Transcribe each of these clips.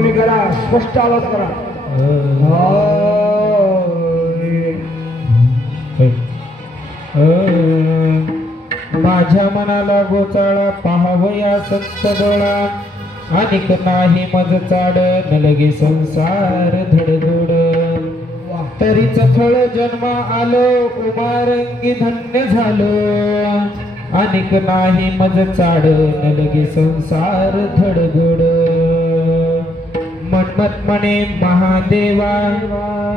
तुम्ही करा, स्पष्ट आवाज करा. माझ्या मनाला गोचाळा पाहावया संत डोळा, अनिक नाही मज चाड न लगे संसार धडधड. तरीच फळ जन्मा आलो उमारंगी धन्य झालो, अनिक नाही मज चाड न लगे संसार धडधड. मनमत म्हणे महादेवा,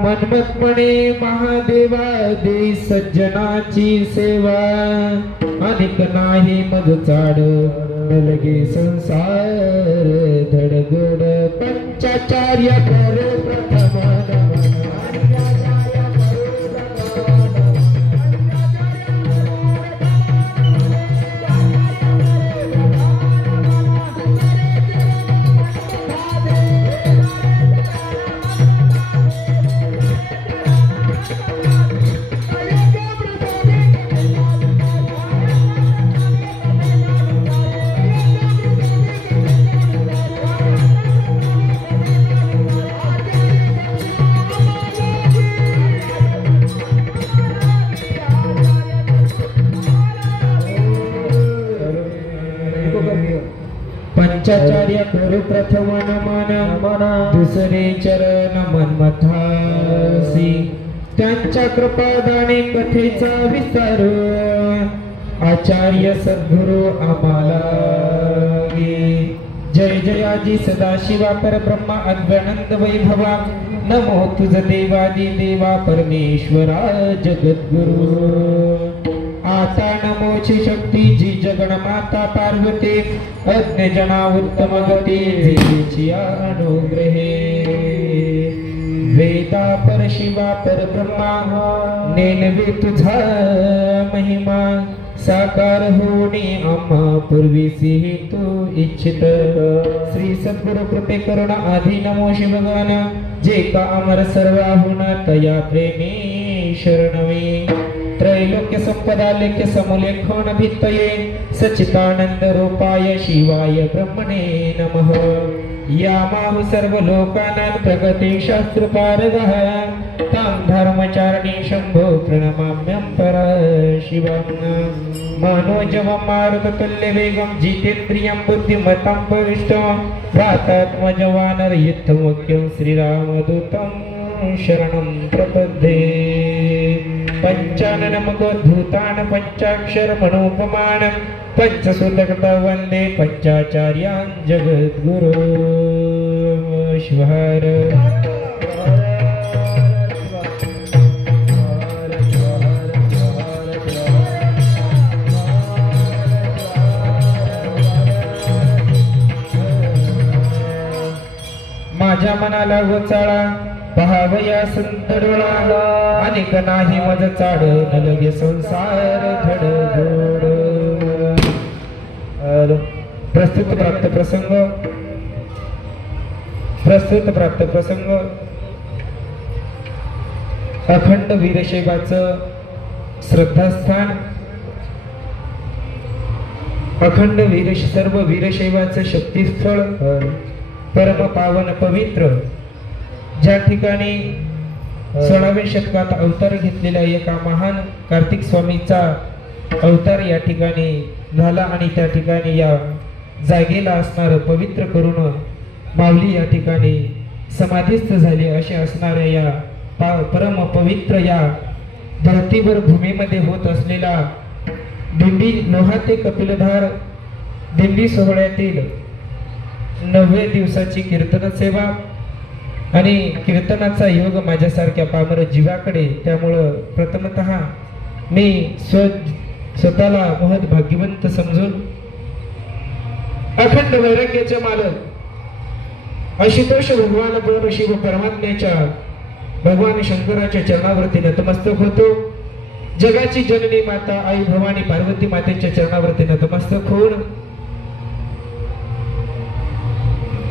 मनमत म्हणे महादेवा, दे सज्जनाची सेवा, अनिक नाही मज चाड न लगे संसार धडगड. पंचाचार्य करो प्रथम पंचाचार्य करू प्रथम नमन, दुसरे चरण मनमथासी, त्यांच्या कृपादाने कथेचा विस्तार, आचार्य सद्गुरु आम्हाला गे. जय जयाजी सदाशिवा परब्रह्मा अद्वैनंद वैभवा, नमो तुझ देवादी देवा परमेश्वरा जगद्गुरु. आता नमोची शक्ती जी जगन्माता पार्वती, अज्ञ जना उत्तम गती जीची अनुग्रहे. वेदा परशिवा परब्रह्मा, नेनवे तुझा महिमा, साकार होणे आम्हा पूर्वीसी तू इच्छित. श्री सद्गुरु कृपे करुणा आधी नमो शिव भगवान, जे का अमर सर्वाहुन तया प्रेमी शरणवे. त्रैलोक्य संपदा लेख्य समुलेखन भित्तये, सच्चिदानंद रूपाय शिवाय ब्रह्मणे नमः. यामाहु सर्व लोकानां प्रगती शास्त्र पारगः, तां धर्मचारिणी शंभो प्रणमाम्यं परशिवं. मनोजवं मारुततुल्य वेगं जितेन्द्रियं बुद्धिमतां वरिष्ठं, भ्रातात्मजं वानरयुद्धमुख्यं श्रीरामदूतं शरणं प्रपद्ये. पंचाननमगोद्धूतान् पंचाक्षर मनोपमान, पंचसूत्रकृत वंदे पंचाचार्यान् जगद्गुरो. शिवहर माझ्या मनाला गोचाळा पहावया संत डोळा, अनेक नाही मज चाड न लगे संसार धडधड. प्रस्तुत प्राप्त प्रसंग अखंड वीरशैवाचं श्रद्धास्थान, अखंड सर्व वीरशैवाचं शक्तीस्थळ, परम पावन पवित्र, ज्या ठिकाणी 16व्या शतकात अवतार घेतलेल्या एका महान कार्तिक स्वामीचा अवतार या ठिकाणी झाला, आणि त्या ठिकाणी या जागेला असणार पवित्र करून माऊली या ठिकाणी समाधीस्थ झाली. असे असणाऱ्या या परम पवित्र या धरतीवर भूमीमध्ये होत असलेला दिंडी लोहा ते कपिलधार दिंडी सोहळ्यातील 9व्या दिवसाची कीर्तन सेवा आणि कीर्तनाचा योग माझ्यासारख्या पामर जीवाकडे. त्यामुळं प्रथमतः मी स्वतःला महत् भाग्यवंत समजून अखंड वैराग्याचे मालक आशुतोष भगवान पूर्ण शिव परमात्म्याच्या भगवान शंकराच्या चरणावरती नतमस्तक होतो. जगाची जननी माता आई भवानी पार्वती मातेच्या चरणावरती नतमस्तक होऊन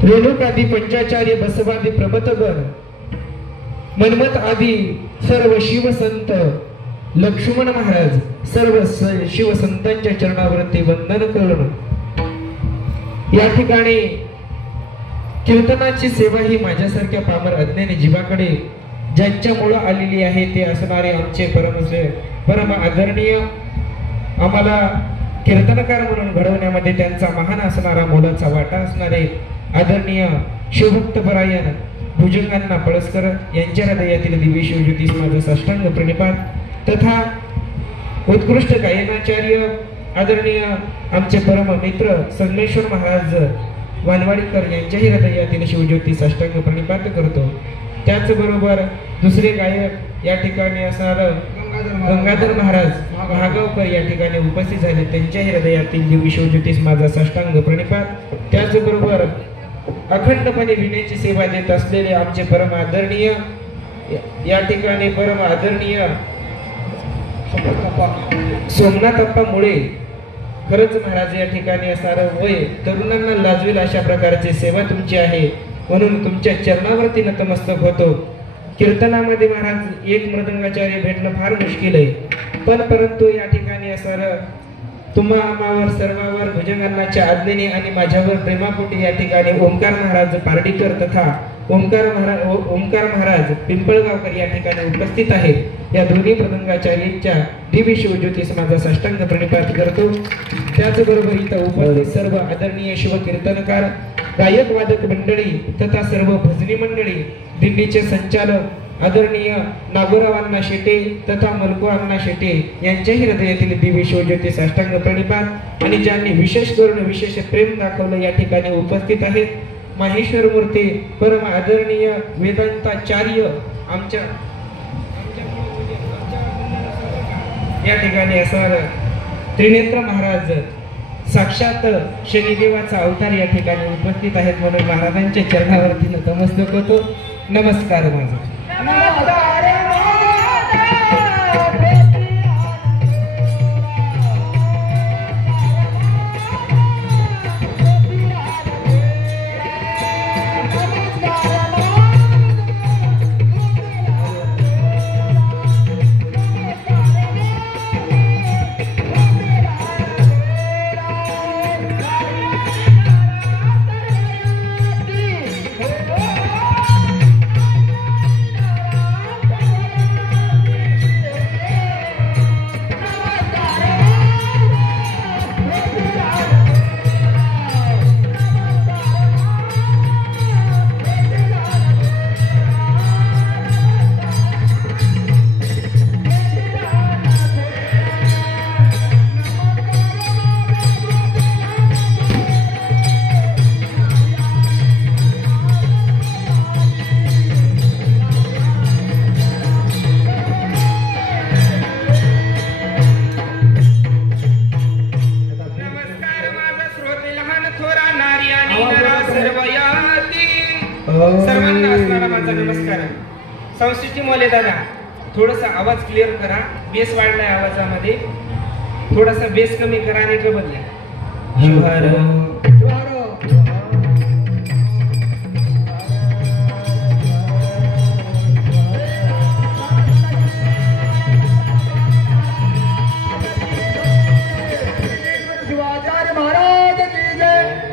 रेणुकादी पंचाचार्य बसवादी प्रमथगण मनमत आदी सर्व शिवसंत लक्ष्मण महाराज सर्व शिवसंतांच्या चरणावरती वंदन करून या ठिकाणी कीर्तनाची सेवा ही माझ्यासारख्या पामर अज्ञानी जीवाकडे ज्यांच्यामुळे आलेली आहे ते असणारे आमचे परम आदरणीय, आम्हाला कीर्तनकार म्हणून घडवण्यामध्ये त्यांचा महान असणारा मोलाचा वाटा असणारे आदरणीय शिवभक्त परायण भुजंगांना पळसकर यांच्या हृदयातील दिव्य शिवज्योतीस माझा साष्टांग प्रणिपात, तथा उत्कृष्ट गायनाचार्य आदरणीय आमचे परम मित्र संगमेश्वर महाराज वानवाडीकर यांच्याही हृदयातील शिवज्योती साष्टांग प्रणिपात करतो. त्याचबरोबर दुसरे गायक या ठिकाणी असणार गंगाधर महाराज महागावकर या ठिकाणी उपस्थित झाले, त्यांच्याही हृदयातील दिव्य शिवज्योतीस माझा साष्टांग प्रणिपात. त्याचबरोबर अखंडपणे विनेची सेवा देत असलेले आमचे परम आदरणीय या ठिकाणी परम आदरणीय सोमनाथप्पा मुळे खरंच महाराज या ठिकाणी असणारं वय तरुणांना लाजवेल अशा प्रकारची सेवा तुमची आहे, म्हणून तुमच्या चरणावरती नतमस्तक होतो. कीर्तनामध्ये महाराज एक मृदंगाचार्य भेटणं फार मुश्किल आहे, पण परंतु या ठिकाणी असणारं तुम्हावर सर्वांवर भुजंगांनाच्या आज्ञेने आणि माझ्यावर प्रेमापोटी या ठिकाणी ओंकार महाराज पारडीकर तथा ओंकार महाराज पिंपळगावकर या ठिकाणी उपस्थित आहेत. या दोन्ही मृदंगाचार्यांच्या दिव्य शिवज्योतीस माझा साष्टांग प्रणिपात करतो. त्याचबरोबर इथं उपस्थित सर्व आदरणीय शिवकीर्तनकार, गायक वादक मंडळी तथा सर्व भजनी मंडळी, दिंडीचे संचालक आदरणीय नागोरावांना शेटे तथा मलकुआंना शेटे यांच्याही हृदयातील दिव्य शिवज्योती साष्टांग प्रणिपात. आणि ज्यांनी विशेष करून विशेष प्रेम दाखवलं या ठिकाणी उपस्थित आहेत माहेश्वर मूर्ती परम आदरणीय वेदांताचार्य आमच्या या ठिकाणी असणार त्रिनेत्र महाराज साक्षात शनिदेवाचा अवतार या ठिकाणी उपस्थित आहेत, म्हणून महाराजांच्या चरणावरती नतमस्तक होतो. नमस्कार माझा. सर्वांना असणारा माझा नमस्कार. संस्कृती मोले दादा थोडासा आवाज क्लिअर करा, बेस वाढलाय आवाजामध्ये, थोडासा बेस कमी करा आणि ट्रबल द्या.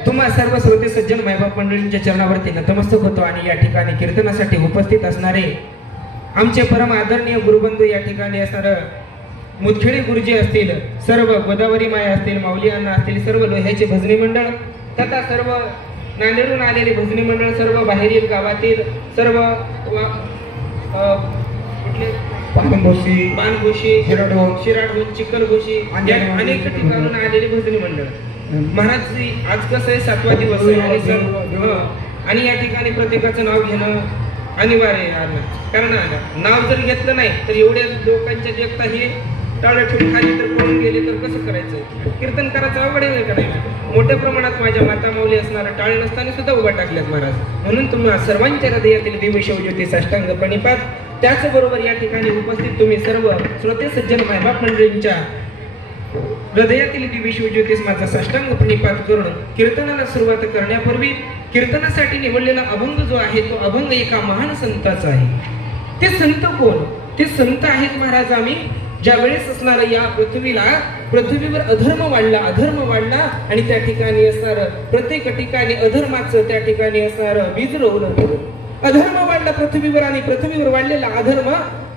तुम्हा सर्व श्रोते सज्जन मायबाप मंडळींच्या चरणावरती नतमस्तक होतो. आणि या ठिकाणी कीर्तनासाठी उपस्थित असणारे आमचे परम आदरणीय गुरुबंधू या ठिकाणी असणार मुदखेडी गुरुजी असतील, सर्व गोदावरी माया असतील, माऊली अण्णा असतील, सर्व लोह्याचे भजनी मंडळ तथा सर्व नांदेडून आलेले भजनी मंडळ, सर्व बाहेरील गावातील सर्व पानघोशी, शिराडून, चिकलघोशी अनेक ठिकाणून आलेले भजनी मंडळ. महाराज आज कसं आहे 7वा दिवस आहे आणि या ठिकाणी प्रत्येकाचं नाव घेणं अनिवार्य आहे, कारण नाव जर घेतलं नाही तर एवढ्या लोकांच्या देखता हे टाळं ठेवून खाली तर पळून गेले तर कसं करायचं. कीर्तन करायचं अवघड आहे का नाही. मोठ्या प्रमाणात माझ्या माता माऊली असणारा टाळे नसताना सुद्धा उभा टाकल्यात महाराज, म्हणून तुम्ही सर्वांच्या हृदयातील दिव्य शिवज्योती साष्टांग प्रणिपात. त्याचबरोबर या ठिकाणी उपस्थित तुम्ही सर्व श्रोते सज्जन मायबाप मंडळींच्या हृदयातील दिव्य शिवज्योतीस माझा साष्टांग प्रणिपात करून कीर्तनाला सुरुवात करण्यापूर्वी कीर्तनासाठी निवडलेला अभंग जो आहे तो अभंग एका महान संताचा आहे. ते संत कोण? ते संत आहेत महाराज आम्ही ज्या वेळेस असणार या पृथ्वीवर अधर्म वाढला आणि त्या ठिकाणी असणार प्रत्येक ठिकाणी अधर्माचं त्या ठिकाणी असणार बीज रोवलं गेलं। अधर्म वाढला पृथ्वीवर आणि पृथ्वीवर वाढलेला अधर्म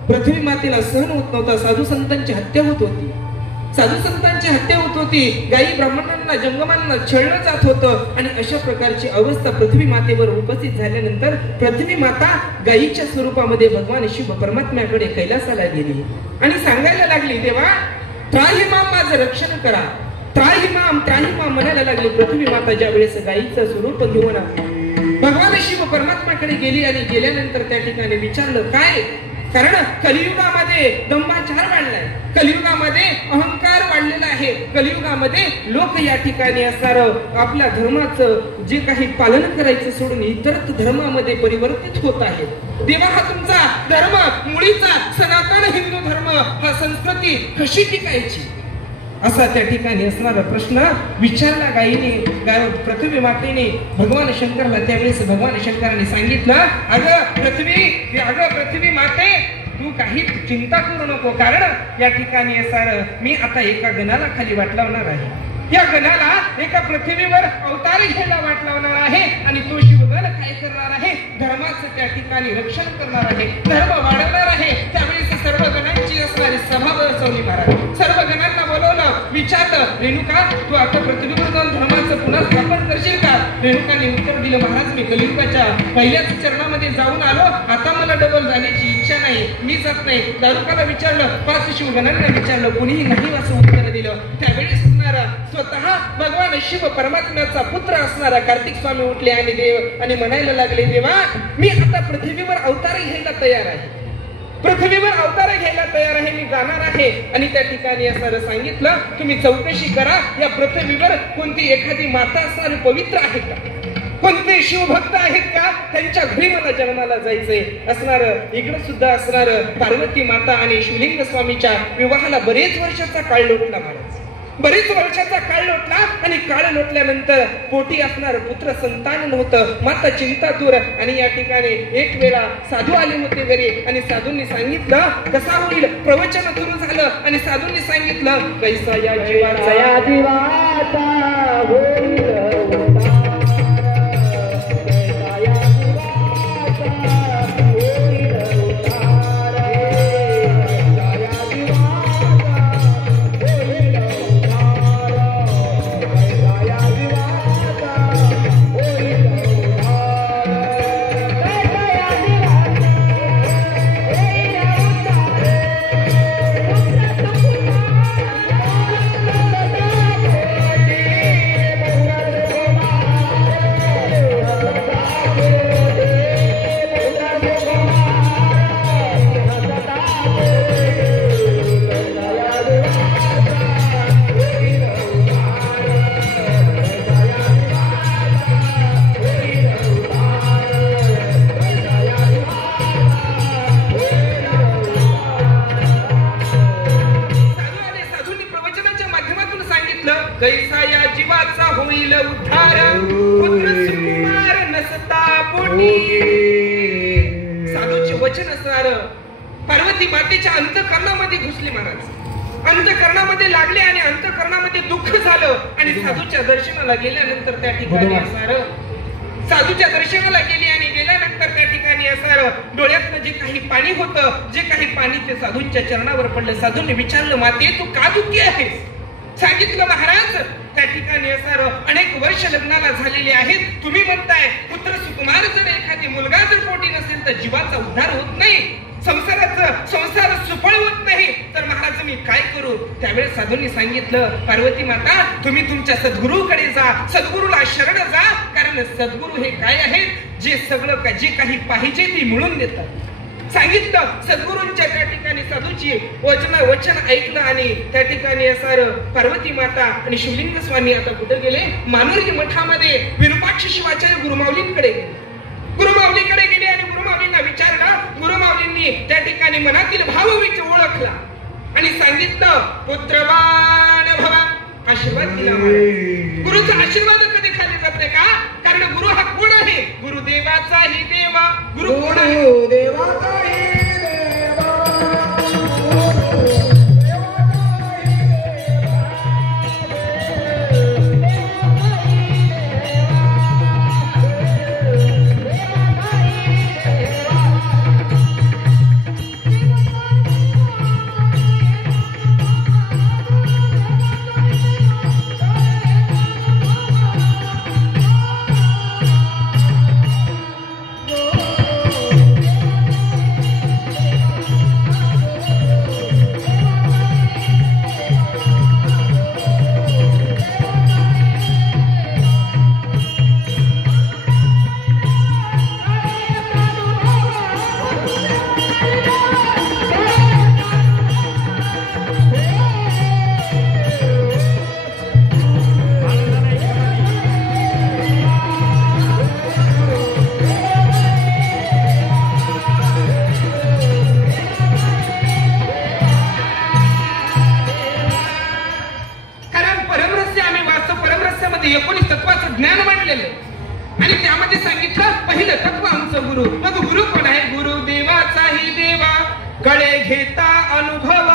पृथ्वी मातेला सहन होत नव्हता। साधू संतांची हत्या होत होती, गायी ब्राह्मणांना जंगमांना छळलं जात होतं आणि अशा प्रकारची अवस्था पृथ्वी मातेवर उपस्थित झाल्यानंतर पृथ्वी माता गायीच्या स्वरूपामध्ये भगवान शिव परमात्म्याकडे कैलासाला गेली आणि सांगायला लागली, देवा त्राहिमाम माझं रक्षण करा, त्राहिमाम म्हणायला लागली। पृथ्वी माता ज्या वेळेस गायीचं स्वरूप घेऊन भगवान शिव परमात्म्याकडे गेली आणि गेल्यानंतर त्या ठिकाणी विचारलं काय, कारण कलियुगामध्ये दंभाचार वाढलाय, कलियुगामध्ये अहंकार वाढलेला आहे, कलियुगामध्ये लोक या ठिकाणी असणार आपल्या धर्माचं जे काही पालन करायचं सोडून इतर धर्मामध्ये परिवर्तित होत आहे। देवा हा तुमचा धर्म मुळीचा सनातन हिंदू धर्म हा संस्कृती कशी टिकायची असा त्या ठिकाणी असणारा प्रश्न विचारला गायीने, पृथ्वी मातेने भगवान शंकरला। त्यावेळेस भगवान शंकराने सांगितलं, अगं पृथ्वी माते तू काही चिंता करू नको, कारण या ठिकाणी असणार मी आता एका गणाला खाली वाट लावणार आहे, या गणाला एका पृथ्वीवर अवतार घ्यायला वाट लावणार आहे आणि तो शिवगण काय करणार आहे, धर्माचं त्या ठिकाणी रक्षण करणार आहे, धर्म वाढवणार आहे। त्यावेळेस सर्व गणांची असणारी सभा बसवली महाराज, सर्व गणांना बोलवलं, विचारलं, रेणुका तू आता पृथ्वीवर जाऊन धर्माचं पुन्हा स्थापन करशील का? रेणुकाने उत्तर दिलं, महाराज मी कलियुगाच्या पहिल्याच चरणामध्ये जाऊन आलो, आता मला डबल जाण्याची इच्छा नाही, मी जात नाही। दारुकाला विचारलं, 5 शिवगणांना विचारलं, कुणीही नाही असं उत्तर दिलं। त्यावेळेस स्वतः भगवान शिव परमात्म्याचा पुत्र असणारा कार्तिक स्वामी उठले आणि म्हणायला लागले, देवा मी आता पृथ्वीवर अवतार घ्यायला तयार आहे, मी जाणार आहे। आणि त्या ठिकाणी असणारं सांगितलं, तुम्ही चौकशी करा या पृथ्वीवर कोणती एखादी माता असणारी पवित्र आहे का, कोणते शिवभक्त आहेत का, त्यांच्या घरी मला जन्माला जायचंय असणार। इकडे सुद्धा असणार पार्वती माता आणि शिवलिंग स्वामीच्या विवाहाला बरेच वर्षाचा काळ लोटला महाराज, आणि काळ लोटल्यानंतर पोटी असणार पुत्र संतान नव्हतं, माता चिंता दूर। आणि या ठिकाणी एक वेळा साधू आले होते घरी आणि साधूंनी सांगितलं कसा होईल, प्रवचन सुरू झालं आणि साधूंनी सांगितलं, कैसा या जीवाचा कैसा या जीवाचा होईल उद्धार, पुत्र सुकुमार नसता पोटी। साधूचे वचन असणार पार्वती मातेच्या अंतःकरणामध्ये घुसले महाराज, अंतःकरणामध्ये लागले आणि अंतःकरणामध्ये दुःख झालं आणि साधूच्या दर्शनाला गेल्यानंतर त्या ठिकाणी असणार साधूच्या दर्शनाला गेली आणि गेल्यानंतर त्या ठिकाणी असणार डोळ्यातनं जे काही पाणी होतं, जे काही पाणी ते साधूंच्या चरणावर पडलं। साधूंनी विचारलं, माते तू का दुःखी आहेस? सांगितलं, महाराज त्या ठिकाणी असणार अनेक वर्ष लग्नाला झालेले आहेत, तुम्ही म्हणताय पुत्र सुकुमार जर एखादी मुलगा जर पोटी नसेल तर जीवाचा उद्धार होत नाही, संसार सुफळ होत नाही, तर महाराज मी काय करू? त्यावेळेस साधूंनी सांगितलं, पार्वती माता तुम्ही तुमच्या सद्गुरूकडे जा, सद्गुरूला शरण जा, कारण सद्गुरू हे काय आहेत, जे सगळं जे काही पाहिजे ते मिळून देतात। सांगितलं सद्गुरूंच्या त्या ठिकाणी साधूची वचन ऐकलं आणि त्या ठिकाणी असणार पार्वती माता आणि शिवलिंग स्वामी आता कुठे गेले? मानुर्गी मठामध्ये विरूपाक्ष शिवाचार्य गुरुमाऊलींकडे गेले आणि गुरुमाऊलींना विचारलं। गुरुमाऊलींनी त्या ठिकाणी मनातील भाव ओळखला आणि सांगितलं, पुत्रवान भव, आशीर्वाद दिला। गुरुचा आशीर्वाद कधी खाली जाते का? कारण गुरु हा कोण आहे? गुरुदेवाचाही देवा, गुरु कोण आहे? देवाचाही देवा। कळे घेता अनुभव,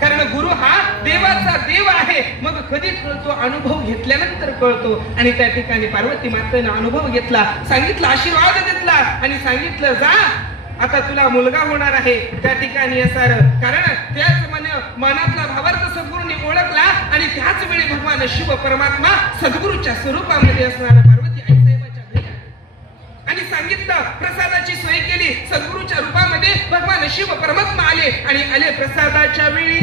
कारण गुरु हा देवाचा देव आहे. मग कधी कळतो? अनुभव घेतल्यानंतर कळतो. आणि त्या ठिकाणी पार्वती मातेनं अनुभव घेतला, सांगितलं, आशीर्वाद घेतला आणि सांगितलं, जा आता तुला मुलगा होणार आहे. त्या ठिकाणी असार, कारण त्याच मनातला भावार्थ सद्गुरूंनी ओळखला आणि त्याच वेळी भगवान शिव परमात्मा सद्गुरूच्या स्वरूपामध्ये असणारा पार्वती आई साहेबाच्या घरी आणि सांगितलं, प्रसादाची सोय केली. सद्गुरूच्या रूपामध्ये भगवान शिव परमात्मा आले आणि आले प्रसादाच्या वेळी.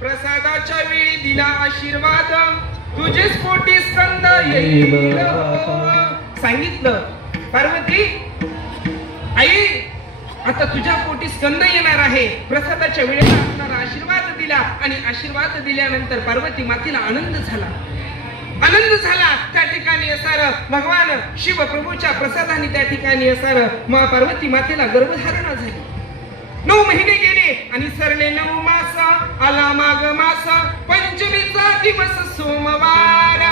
प्रसादाच्या वेळी दिला आशीर्वाद, तुझे स्फोटी स्कंद येईल. सांगितलं, पार्वती आई आता तुझ्या पोटी स्कंद येणार आहे. प्रसादाच्या वेळेला असणारा आशीर्वाद दिला आणि आशीर्वाद दिल्यानंतर पार्वती मातेला आनंद झाला. आनंद झाला. त्या ठिकाणी असार भगवान शिव प्रभूच्या प्रसादाने त्या ठिकाणी असार पार्वती मातेला गर्भधारणा झाली. 9 महिने गेले आणि सरले 9 मास. आला माघ मास, पंचमीचा दिवस सोमवार.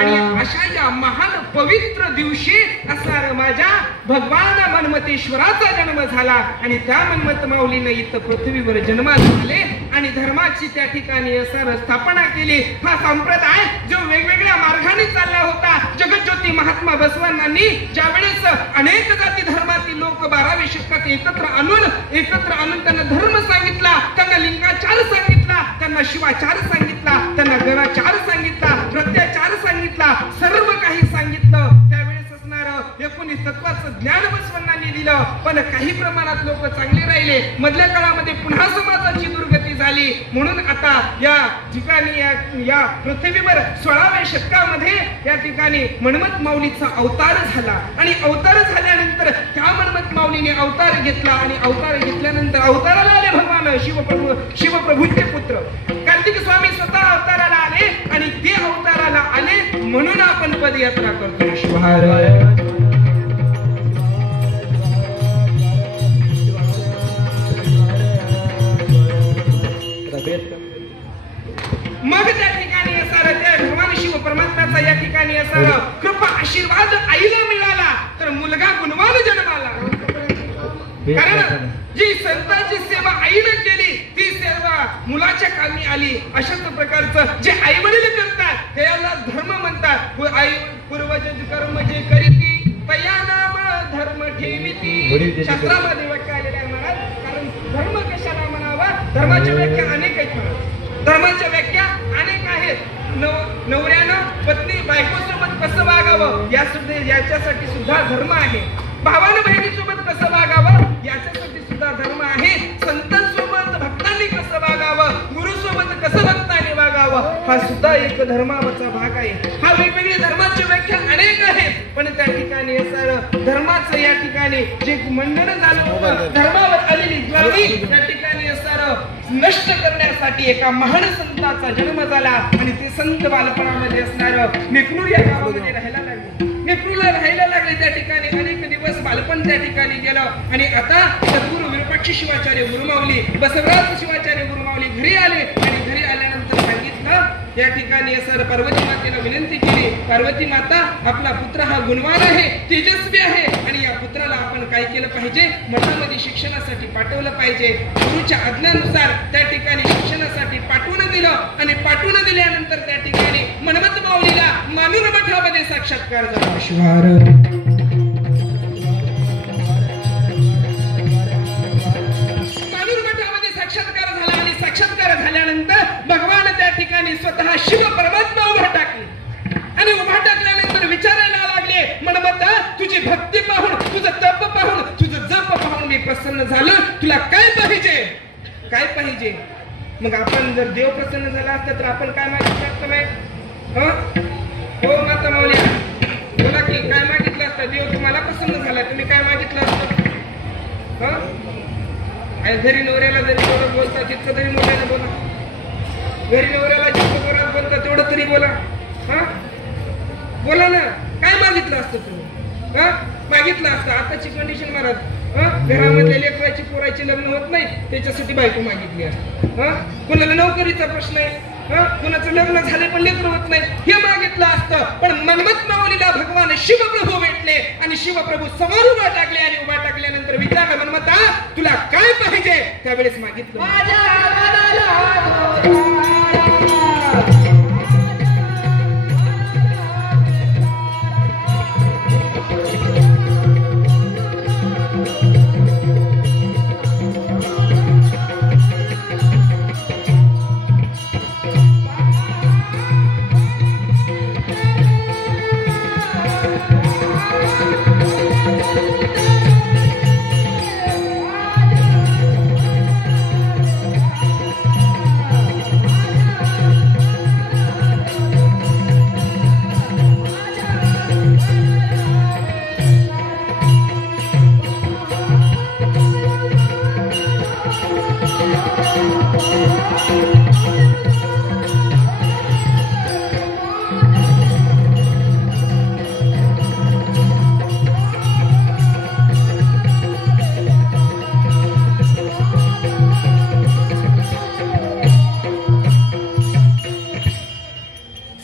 आणि अशा या महान पवित्र दिवशी असणार माझ्या भगवान मन्मथेश्वराचा जन्म झाला. आणि त्या मन्मथ माऊलीने इथं पृथ्वीवर जन्माला आले आणि धर्माची त्या ठिकाणी असणार स्थापना केली. हा संप्रदाय जो वेगवेगळ्या मार्गाने चालला होता, जगज्योती महात्मा बसवांनी ज्या वेळेस अनेक जाती धर्मातील लोक 12व्या शतकात एकत्र आणून त्यांना धर्म सांगितला, त्यांना लिंगाचार सांगितला, त्यांना शिवाचार सांगितला, त्यांना गणाचार सांगितला, प्रत्याचार सांगितला, सर्व काही सांगितलं. त्यावेळेस असणार 19 तत्वाचं ज्ञान बसवांनी दिलं. पण काही प्रमाणात लोक चांगले राहिले. मधल्या काळामध्ये पुन्हा समाजाची दुर्गती झाली. म्हणून आता या ठिकाणी या पृथ्वीवर 16व्या शतकामध्ये या ठिकाणी मन्मथ माऊलीचा अवतार झाला. आणि अवतार झाल्यानंतर त्या मन्मथ माऊलीने अवतार घेतला आणि अवतार घेतल्यानंतर अवताराला आले भगवान शिवप्रभूंचे पुत्र कार्तिक स्वामी स्वतः अवताराला आले. आणि ते अवताराला आले म्हणून आपण पदयात्रा करतो. शिवहार मग त्या ठिकाणी असार त्या भगवान शिव परमात्म्याचा या ठिकाणी असार कृपा आशीर्वाद आईला मिळाला तर मुलगा गुणवान जन्माला. कारण जी संतांची सेवा आईने केली ती सेवा मुलाच्या कामी आली. अशाच प्रकारचं जे आई वडील करतात त्याला धर्म म्हणतात. आई पूर्वज कर्म जे करीती तया नाम धर्म ठेविती. शास्त्रामध्ये व्याख्या आलेल्या आहे महाराज. कारण धर्म कशाला म्हणावा, धर्माच्या व्याख्या अनेक आहेत महाराज. धर्माच्या व्याख्या अनेक आहेत. नवऱ्यानं पत्नी बायकोसोबत कसं वागावं याच्यासाठी सुद्धा धर्म आहे. भावानं बहिणीसोबत कसं वागावं याच्यासाठी सुद्धा धर्म आहे. संतांसोबत भक्तांनी कसं वागावं, गुरुसोबत कसं भक्तांनी वागावं हा सुद्धा एक धर्माचा भाग आहे. हा वेगवेगळ्या धर्माची व्याख्या अनेक आहेत. पण त्या ठिकाणी असं धर्माचं या ठिकाणी जे मंडन झालं होतं, धर्मावर आलेली ज्वारी त्या ठिकाणी असं नष्ट करण्यासाठी एका महान संताचा जन्म झाला. आणि ते संत बालपणामध्ये असणार नेकनूर या गावामध्ये राहायला लागले. नेकनूरला राहायला लागले. त्या ठिकाणी अनेक दिवस बालपण त्या ठिकाणी गेलं. आणि आता सद्गुरू विरूपाक्ष शिवाचार्य गुरुमाऊली, बसवराज शिवाचार्य गुरुमाऊली घरी आले. आणि घरी आल्यानंतर सांगितलं, या ठिकाणी असं पार्वती मातेला विनंती केली, पार्वती माता आपला पुत्र हा गुणवान आहे, तेजस्वी आहे. आणि या पुत्राला आपण काय केलं पाहिजे, मठामध्ये शिक्षणासाठी पाठवलं पाहिजे. गुरुच्या आज्ञेनुसार त्या ठिकाणी शिक्षणासाठी पाठवून दिलं. आणि पाठवून दिल्यानंतर त्या ठिकाणी मन्मथ माऊलीला मानूर मठामध्ये साक्षात्कार झाला. मानूर मठामध्ये साक्षात्कार झाला. आणि साक्षात्कार झाल्यानंतर भगवान त्या ठिकाणी स्वतः शिव परमात्मा उभा टाकले. आणि उभा टाकल्यानंतर विचारायला लागले, मन्मथ तुझी भक्ती पाहून, तुझं तप पाहून, तुझं जप पाहून मी प्रसन्न झालो. तुला काय पाहिजे, काय पाहिजे. मग आपण जर देव प्रसन्न झाला असता तर आपण काय मागितलं असतं नाही? हो माता माऊली बोला की काय मागितलं असतं? देव तुम्हाला प्रसन्न झाला, तुम्ही काय मागितलं असतं? घरी नवऱ्याला जरी जोरात बोलता तितकं तरी मोठ्याने बोला. घरी नवऱ्याला जितकं जोरात बोलता तेवढं तरी बोला. बोला ना, काय मागितलं असतं तुम्ही? मागितलं असतं. आताची कंडिशन महाराज, घरामधल्या लेकराची पोराची लग्न होत नाही त्याच्यासाठी बायको मागितली असते. कोणाला नोकरीचा प्रश्न आहे, कुणाचं लग्न झाले पण लेकर होत नाही हे मागितलं असतं. पण मन्मथ माऊलीला भगवान शिवप्रभू भेटले आणि शिवप्रभू समोर उभा टाकले आणि उभा टाकल्यानंतर विचारलं, मन्मथा तुला काय पाहिजे? त्यावेळेस मागितलं,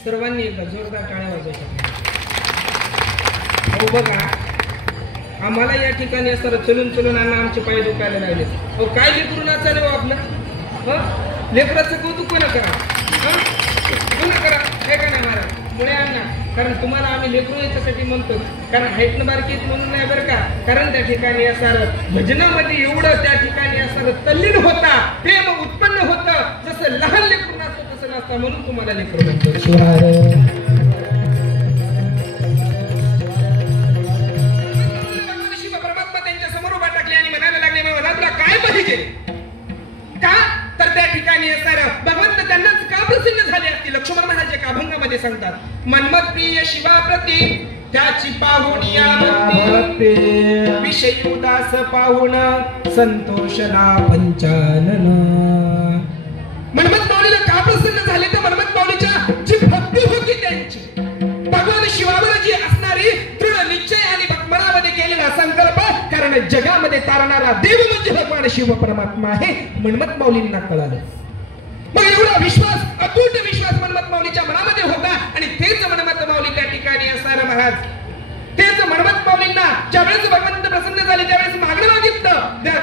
सर्वांनी एकदा जोरदार टाळ्या वाजवायच्या. हो बघा, आम्हाला या ठिकाणी असताना चलून चलून आमचे पाय दुखायला लागले. हो काय लेकरू नाचायला बाबा आपलं? लेकराचं कौतुक कोणा करा, कोणा करा हे का नाही महाराज? पुढे आणा, कारण तुम्हाला आम्ही लेकरू याच्यासाठी म्हणतो, कारण हाईटनं बारकीत म्हणून नाही बरं का. कारण त्या ठिकाणी असणारं भजनामध्ये एवढं त्या ठिकाणी असणारं तल्लीन होता, प्रेम उत्पन्न होतं. जसं लहान लेकरू नाचतो तसं नाचता, म्हणून तुम्हाला लेकरू म्हणतो. काय पाहिजे का? तर त्या ठिकाणी असणारं भगवंत त्यांनाच का प्रसन्न झाले असतील? लक्ष्मण महाराज एका अभंगामध्ये सांगतात, मन्मथ प्रिय शिवाप्रती त्याची पाहुणिया विषयी उदास पाहुण संतोषला पंचानन. मन्मथ माऊलीला का प्रसन्न झाले? तर मन्मथ माऊलीच्या जी भक्ती होती त्यांची, भगवान शिवावर जी असणारी दृढ निश्चय आणि मनामध्ये केलेला संकल्प, कारण जगामध्ये तारणारा देव म्हणजे भगवान शिव परमात्मा आहे, मन्मथ माऊलींना कळालं. मग एवढा विश्वास, अतूट विश्वास मन्मथ माऊलीच्या मनामध्ये होता. आणि तेच मन्मथ माऊली त्या ठिकाणी असणारा महाराज, तेच मन्मथ माऊलींना ज्यावेळेस भगवंत प्रसन्न झाले त्यावेळेस मागणं मागितलं.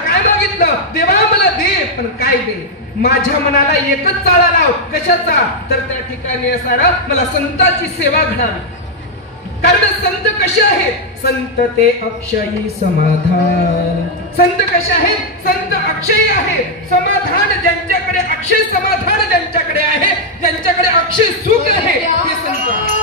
काय मागितलं? देवा मला दे, पण काय दे? माझ्या मनाला एकच चाळा लाव. कशाचा? तर त्या ठिकाणी असणारा मला संतांची सेवा घडावी. कारण संत कसे आहेत? संत ते अक्षयी समाधान. संत कसे आहेत? संत अक्षयी आहे. समाधान ज्यांच्याकडे, अक्षय समाधान ज्यांच्याकडे आहे, ज्यांच्याकडे अक्षय सुख आहे, ते संत.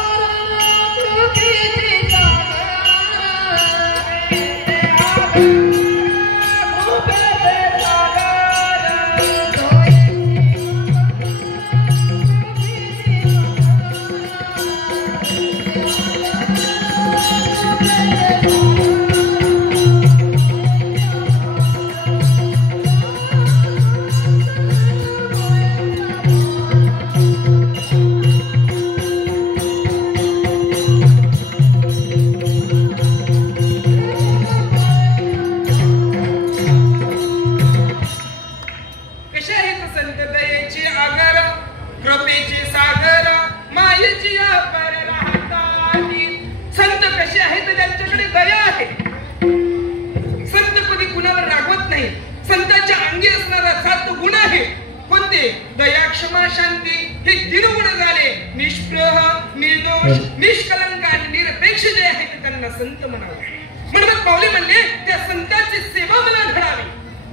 निष्कलंक आणि निरपेक्ष जे आहे ते त्यांना संत म्हणावे. म्हणून माऊली म्हणले त्या संतांची सेवा मला घडावी.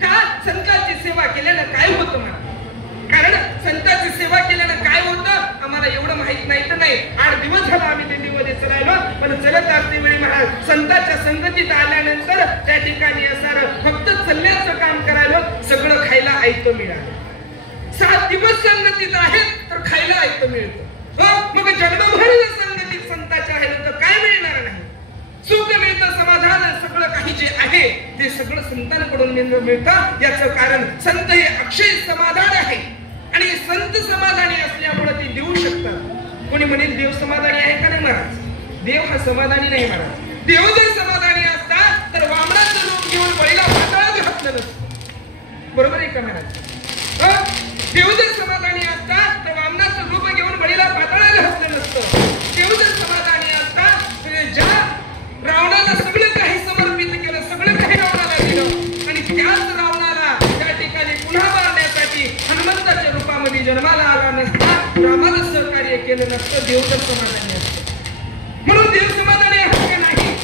का? संतांची सेवा केल्यानं काय होतं म्हणा? कारण संतांची सेवा केल्यानं काय होतं आम्हाला एवढं माहित नाही तर नाही. 8 दिवस झाला आम्ही दिल्लीमध्ये चलायलो, पण चलत असते वेळी महाराज संतांच्या संगतीत आल्यानंतर त्या ठिकाणी असणारं फक्त चलण्याचं काम करायला सगळं खायला ऐकतं मिळालं. 7 दिवस संगतीत आहेत तर खायला ऐकतं मिळतं. मग जन्मभर संगतीत संतांच्या आहे तर काय मिळणार नाही. सुख मिळतं, समाधान, सगळं काही जे आहे ते सगळं संतांकडून मिळतं. याचं कारण संत हे अक्षय समाधान आहे आणि संत समाधानी असल्यामुळे ते देऊ शकतात. कोणी म्हणेल देव समाधानी आहे का नाही महाराज? देव हा समाधानी नाही महाराज. देव जर समाधानी असता तर वामनाचं रूप घेऊन बळीला पाताळात घातलं नसतं. बरोबर आहे का महाराज? देव जर समाधानी असता तर वामनाचं रूप घेऊन बळीला पाताळात घातलं नसतं. देव जर समाधानी असता ज्या रावणाला सगळं काही समर्पित केलं, सगळं काही रावणाला दिलं आणि त्याच रावणाला त्या ठिकाणी पुन्हा मारण्यासाठी हनुमंताच्या रूपामध्ये जन्माला आला नसता, रामाला सहकार्य केलं नसतं, देव तर समाधानी असतं. म्हणून देव समाधानी आहे का नाही,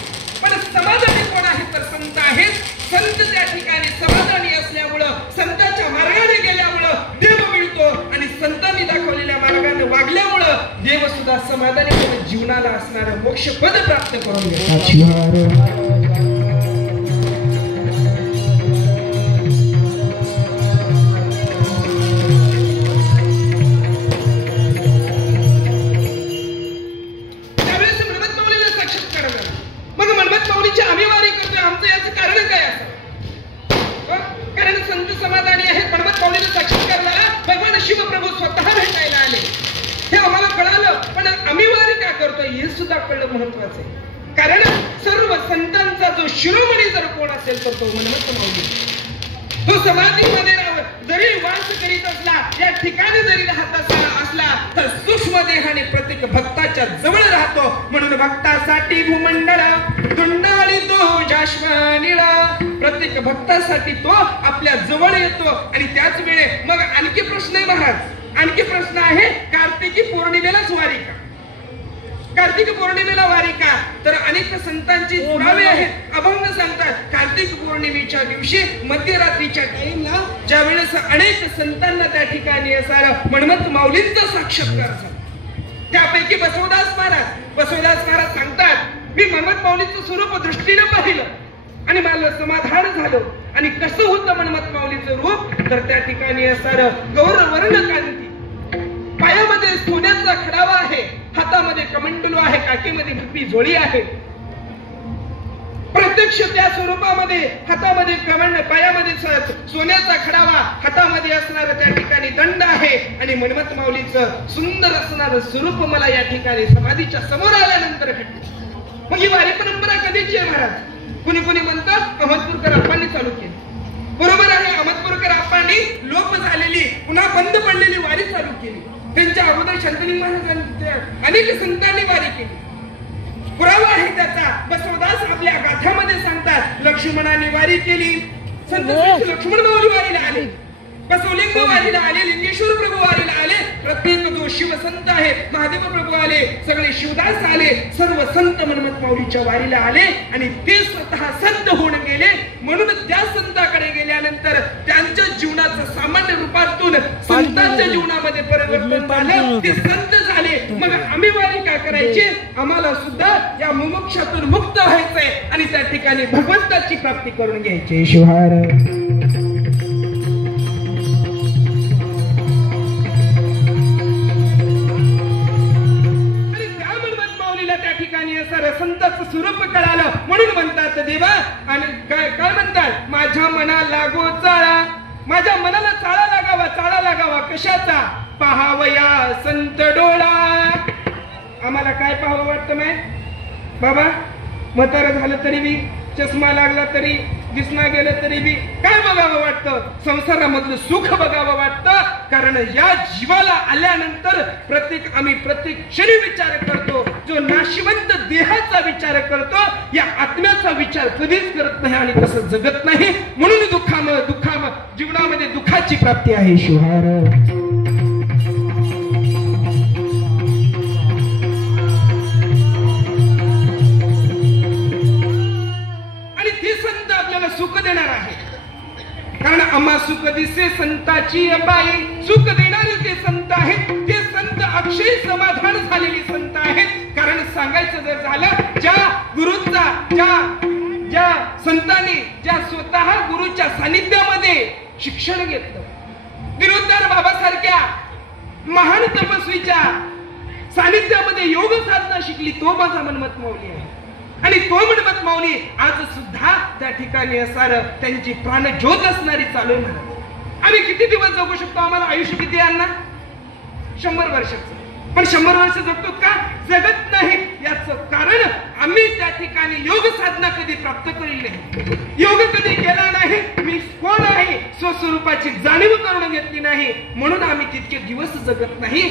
पण समाधानी कोण आहे तर संत आहेत. संत त्या ठिकाणी समाधानी असल्यामुळं, संतांच्या मार्गाने गेल्यामुळं देव मिळतो आणि संतांनी दाखवलेल्या मार्गाने वागल्यामुळं देव सुद्धा समाधानी होऊन जीवनाला असणारं मोक्षपद प्राप्त करून घेतो. महत्वाचं आहे. कारण सर्व संतांचा जो शिरोमणी जर कोण असेल तर तो हनुमंत माऊली. तो समाधीमध्ये जरी वास करीत असला, या ठिकाणी जरी राहत असला तर सूक्ष्म देहाने प्रत्येक भक्ताच्या जवळ राहतो. म्हणून भक्तासाठी भूमंडळ दुंडाळी तो जाश्वनीला. प्रत्येक भक्तासाठी तो आपल्या जवळ येतो. आणि त्याच वेळे मग आणखी प्रश्न आहे महाराज, आणखी प्रश्न आहे, कार्तिकी पौर्णिमेलाच वारी का? कार्तिक पौर्णिमेला वारी का? तर अनेक संतांची पुरावे आहेत. अभंग सांगतात कार्तिक पौर्णिमेच्या दिवशी मध्यरात्रीच्या टाइमला ज्या वेळेस अनेक संतांना त्या ठिकाणी असणारा हनुमंत माऊलींचा साक्षात्कार झाला. त्यापैकी बसवदास महाराज सांगतात, मी हनुमंत माऊलीचं स्वरूप दृष्टीने पाहिलं आणि मला समाधान झालं. आणि कसं होतं हनुमंत माऊलीचं रूप, तर त्या ठिकाणी असणारं गौरवर्ण कांती, पायामध्ये सोन्याचा खडावा आहे, हातामध्ये कमंडलू आहे, काठीमध्ये भुपी झोळी आहे. प्रत्यक्ष त्या स्वरूपामध्ये हातामध्ये पायामध्ये सोन्याचा खडावा, हातामध्ये असणारा त्या ठिकाणी दंड आहे आणि हनुमंत माऊलीचं सुंदर असणारं स्वरूप मला या ठिकाणी समाधीच्या समोर आल्यानंतर घडलं. मग ही वारी परंपरा कधीची आहे महाराज? कुणी म्हणतात अहमदपूरकर आप्पांनी चालू केली. बरोबर आहे, अहमदपूरकर आप्पांनी लोप झालेली, पुन्हा बंद पडलेली वारी चालू केली. त्यांच्या अगोदर शंतलिंग महाराजांच्या अनेक संतांनी वारी केली. पुरावा आहे त्याचा. बसवदास आपल्या गाथामध्ये सांगतात, लक्ष्मणाने वारी केली, संत लक्ष्मण माऊली वारीला आले, बसवलिंग वारीला आले, लिंगेश्वर प्रभू वारीला आले. प्रत्येक जो शिवसंत आहे, महादेव प्रभू आले, सगळे शिवदास आले, सर्व संत हनुमंत माऊलीच्या वारीला आले आणि ते स्वतः संत होऊन गेले. म्हणून त्या संताकडे गेल्यानंतर त्यांच्या जीवनाचं सामान्य रूपातून संतांच्या जीवनामध्ये परिवर्तन झालं, ते संत झाले. मग आम्ही वारी का करायची? आम्हाला सुद्धा या मुमुक्षातून मुक्त व्हायचंय आणि त्या ठिकाणी भगवंताची प्राप्ती करून घ्यायची. शिवार संतांचं स्वरूप कळालं म्हणून म्हणतात देवा. आणि काय म्हणतात, माझ्या मनाला लागो चाळा, माझ्या मनाला चाळा लागावा कशाचा? पाहावया संत डोळा. आम्हाला काय पाहावं वाटतं माय बाबा? म्हातारं झालं तरी बी, चष्मा लागला तरी, दिसना गेलं तरी बी काय बघावं वाटतं? संसारामधलं सुख बघावं वाटतं. कारण या जीवाला आल्यानंतर आम्ही प्रत्येक क्षणी विचार करतो. जो नाशिवंत देहाचा विचार करतो, या आत्म्याचा विचार कधीच करत नाही आणि तसं जगत नाही. म्हणून दुःखाम जीवनामध्ये दुःखाची प्राप्ती आहे. शिवार सुख देणार आहे. कारण आम्हा सुख दिसे संताची बाई, सुख देणारे ते संत आहेत. ते संत अक्षय समाधान झालेली संत आहेत. कारण सांगायचं जर झालं, ज्या गुरूंचा ज्या संतांनी ज्या स्वतः गुरुच्या सानिध्यामध्ये शिक्षण घेतलं, दिनोद्धार बाबासारख्या महान तपस्वीच्या सानिध्यामध्ये योग साधना शिकली तो माझा मनमत माऊली आहे. आणि तो मनमत माऊली आज सुद्धा त्या ठिकाणी असणार त्यांची प्राणज्योत असणारी चालू आहे महाराज. आम्ही किती दिवस जगू शकतो? आम्हाला आयुष्य किती आहे अण्णा? 100 वर्षाचं. पण 100 वर्ष जगतो का? जगत नाही. याचं कारण आम्ही त्या ठिकाणी योग साधना कधी प्राप्त केली नाही, योग कधी केला नाही. मी कोण आहे स्वस्वरूपाची जाणीव करून घेतली नाही, म्हणून आम्ही तितके दिवस जगत नाही.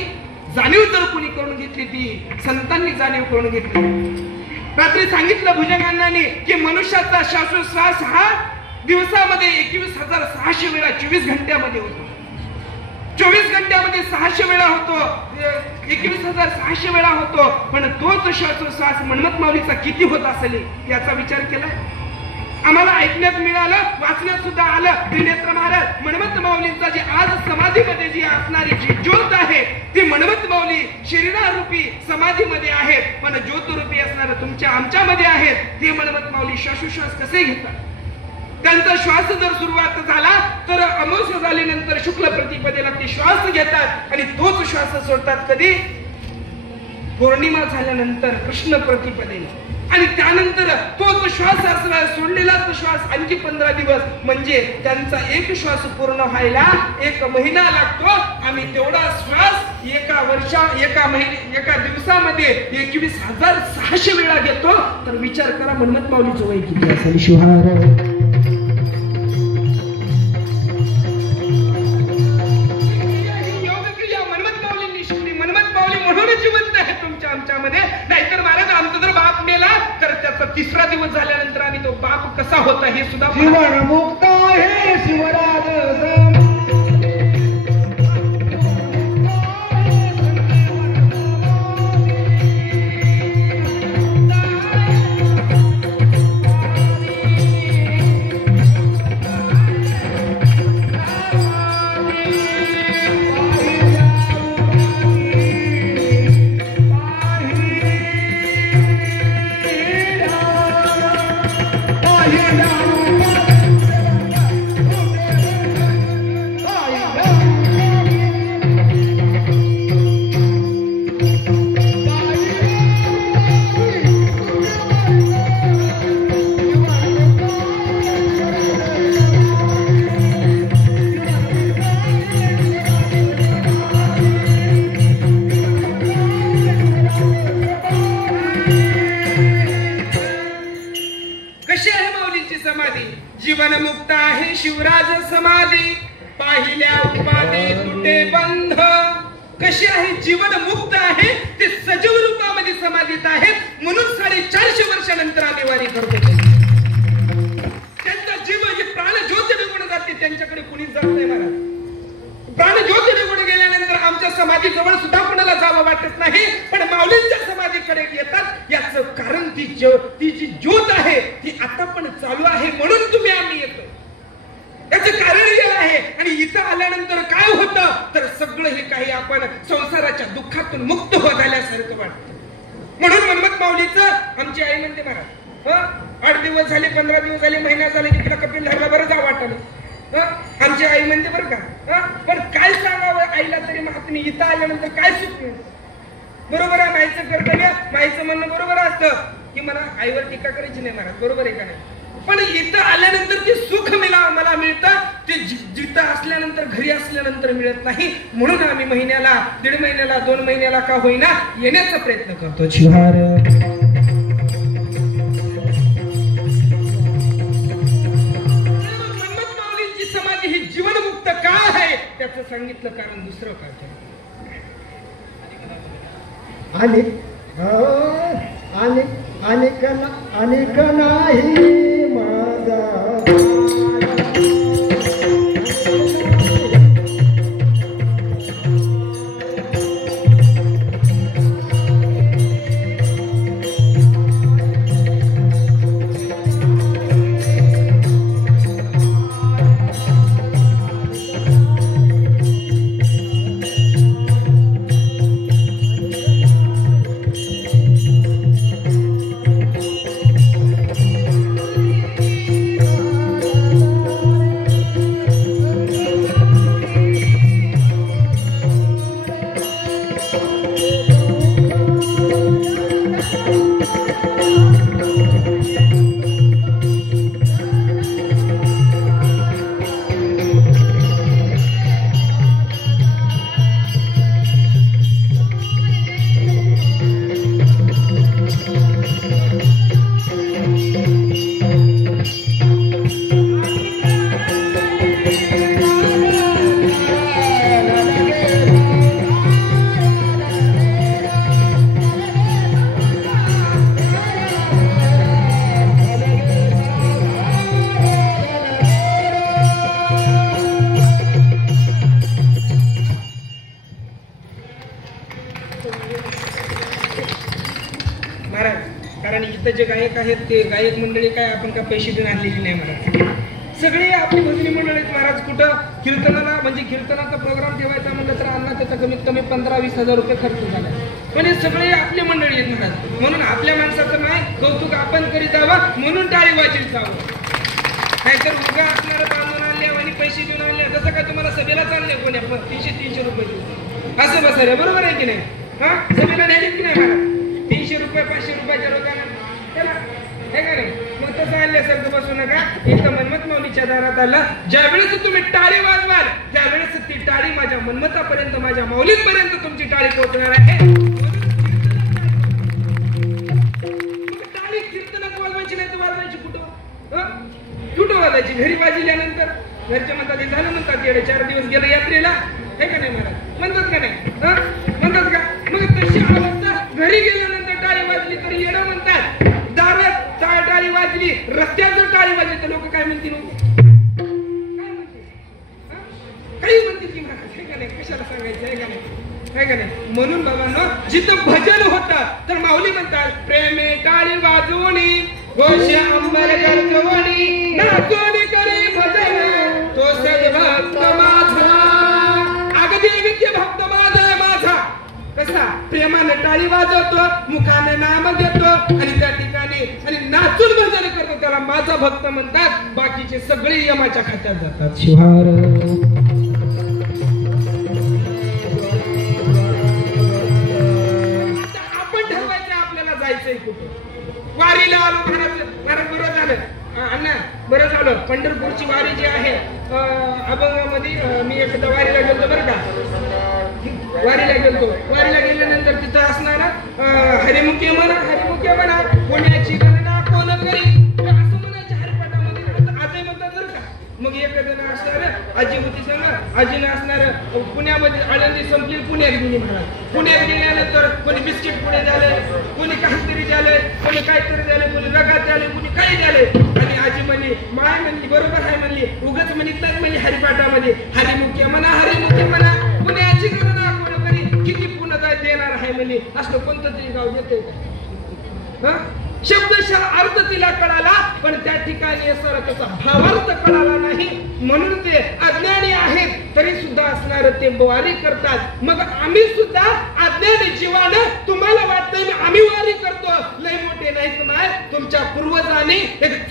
जाणीव जर कोणी करून घेतली ती संतांनी जाणीव करून घेतली. रात्री सांगितलं भुजंगांनी की मनुष्याचा श्वासोश्वास हा दिवसामध्ये 21,600 वेळा 24 घंट्यामध्ये होतो. 24 घंट्यामध्ये 600 वेळा होतो, 21,600 वेळा होतो. पण तोच श्वासोश्वास मनमत माऊलीचा किती होत असेल याचा विचार केला? आम्हाला ऐकण्यात मिळालं, वाचण्यात सुद्धा आलं. त्रिनेत्र महाराज मनमत माऊलींचा जी आज समाधीमध्ये जी असणारी जी ज्योत आहे ती मनमत माऊली शरीरारूपी समाधीमध्ये आहेत, पण ज्योतरूपी असणार तुमच्या आमच्यामध्ये आहेत. ते मनमत माऊली श्वासोश्वास कसे घेतात? त्यांचा श्वास जर सुरुवात झाला तर अमावस्या झाल्यानंतर शुक्ल प्रतिपदेला ते श्वास घेतात आणि तोच श्वास सोडतात कधी? पौर्णिमा झाल्यानंतर कृष्ण प्रतिपदेला. आणि त्यानंतर तोच श्वास असला सोडलेलाच श्वास आणखी 15 दिवस, म्हणजे त्यांचा एक श्वास पूर्ण व्हायला 1 महिना लागतो. आम्ही तेवढा श्वास एका दिवसामध्ये 21,600 वेळा घेतो. तर विचार करा मनमत माऊलीचं वय किती असेल? शिवार जिवंत आहे तुमच्या आमच्यामध्ये. नाहीतर महाराज आमचा जर बाप मेला तर त्याचा 3रा दिवस झाल्यानंतर आम्ही तो बाप कसा होता हे सुद्धा. जीवन मुक्त आहे शिवराज. जीवनमुक्त आहे शिवराज समाधी, पाहिल्या पादे तुटे बंध. कशी आहे? जीवनमुक्त आहे, ते सजीव रूपामध्ये समाधीत आहेत. म्हणून 450 वर्षानंतर आम्ही वारी करतो. त्यांचा जीव जी प्राणज्योत निघून जाते त्यांच्याकडे कुणीच जात नाही महाराज. प्राणज्योत निघून गेल्यानंतर आमच्या समाधी जवळ सुद्धा कोणाला जावं वाटत नाही, पण माऊलींच्या समाधीकडे येतात. याचं कारण ती जी ज्योत आहे ती आता पण चालू आहे, म्हणून तुम्ही आम्ही येतो. याचं कारण हे आहे. आणि इथं आल्यानंतर काय होतं तर सगळं हे काही आपण संसाराच्या दुःखातून मुक्त होत आल्यासारखं वाटतं. म्हणून मनमत माऊलीचं आमची आई म्हणते महाराज 8 दिवस झाले, 15 दिवस झाले, महिना झाले की तिला कपिल धरला बरं जा वाटलं. आमची आई म्हणते बरं का. पण काय सांगावं आईला तरी महात्मी इथं आल्यानंतर काय सुख मिळतं? बरोबर आहे, माईचं कर्तव्य, माईचं म्हणणं बरोबर असतं की मला आईवर टीका करायची नाही महाराज, बरोबर आहे का नाही? पण इथं आल्यानंतर ते सुख मला मिळतं, ते जिथं असल्यानंतर घरी असल्यानंतर मिळत नाही. म्हणून आम्ही महिन्याला, 1.5 महिन्याला, 2 महिन्याला का होईना येण्याचा प्रयत्न करतो. शिवार समाधी ही जीवनमुक्त का आहे त्याचं सांगितलं कारण दुसरं काय अनेक नाही माझा जे गायक आहेत ते गायक मंडळी काय आपण का पैसे देऊन आणलेली नाही महाराज. सगळे आपली भजनी मंडळी महाराज. कुठं कीर्तनाला म्हणजे कीर्तनाचा प्रोग्राम ठेवायचा म्हणलं तर अण्णा त्याचा कमीत कमी 15-20 हजार रुपये खर्च झाला. पण हे सगळे आपले मंडळी आहेत महाराज. म्हणून आपल्या माणसाचं नाही कौतुक आपण करीत जावा म्हणून टाळी वाजवीत जावं. नाहीतर उगा असणारं बांधून आणले आणि पैसे घेऊन आणले तसं काय तुम्हाला सभेला चालले कोणी आपण 300-300 रुपये देऊ असं बसायला बरोबर आहे की नाही. हा सभेला न्यायचे की नाही महाराज. 300 रुपये 500 रुपयाच्या लोकांना हे का नाही. मग तसं आणल्यासारखं बसू नका. इथं मनमत माऊलीच्या दारात आला ज्यावेळेस तुम्ही टाळी वाजवाल त्यावेळेस ती टाळी माझ्या मनमतापर्यंत माझ्या माऊलींपर्यंत तुमची टाळी पोहोचणार आहे. टाळी कीर्तनात वाजवायची नाही तर वाजवायची कुठं कुठं वाजायची. घरी वाजल्यानंतर घरचे म्हणतात हे झालं म्हणतात येडे 4 दिवस गेलं यात्रेला हे का नाही महाराज म्हणतात का नाही म्हणतात का. मग तशी अवस्था घरी गेल्यानंतर टाळी वाजली तर येडं म्हणतात. दारात टाळी वाजली रस्त्यावर टाळी वाजली तर लोक काय म्हणतील काय म्हणतील काही म्हणतील की महाराज हे का नाही. कशाला सांगायचं हे का नाही हे का नाही. म्हणून बाबांनो जिथं भजन होतं तर माऊली म्हणतात प्रेमे टाळी वाजवणी घोष अंबर गरजवणी नाचोणी करे भजन तो सद्भक्त माझा. अगदी विद्य भक्त माझा माझा कसा प्रेमाने टाळी वाजवतो मुखाने नाम घेतो आणि त्या ठिकाणी आणि नाचून भजन करतो त्याला माझा भक्त म्हणतात. बाकीचे सगळे यमाच्या खात्यात जातात. शिवार आपण ठरवायचं आपल्याला जायचंय कुठे. वारीला आलो महाराज बरं झालं अण्णा बरं झालं. पंढरपूरची वारी जी आहे अभंगामध्ये मी एकदा वारीला गेलो बरं का. वारीला गेल्यानंतर तिथं असणारा हरिमुखे म्हणा पुण्याची गणना कोण करी असं म्हणायचे हरिपाठामध्ये आजही म्हणतात बरं का. मग एक जण असणार आजी होती सांगा आजीने असणार पुण्यामध्ये आळंदी संपली पुण्यात गेली महाराज. पुण्यात गेल्यानंतर कोणी बिस्किट पुढे झाले कोणी काहीतरी झाले कोणी काहीतरी झाले कोणी रगात झाले कोणी काही झाले. आणि आजी म्हणली माय म्हणली बरोबर आहे म्हणली उगाच म्हणत नाही म्हणली हरिपाठामध्ये हरिमुखे म्हणा पुण्याची गणना कोण करी किती पुन्हा देणार आहे म्हणली. असलं कोणतं तरी गाव देते का. शब्दशः अर्थ तिला कळाला पण त्या ठिकाणी सर त्याचा भावार्थ कळाला नाही. म्हणून ते अज्ञानी आहेत तरी सुद्धा असणार ते वारी करतात. मग आम्ही सुद्धा अज्ञानी जीवानं तुम्हाला वाटतंय आम्ही वारी करतो लय मोठे नाहीत नाही. तुमच्या पूर्वजांनी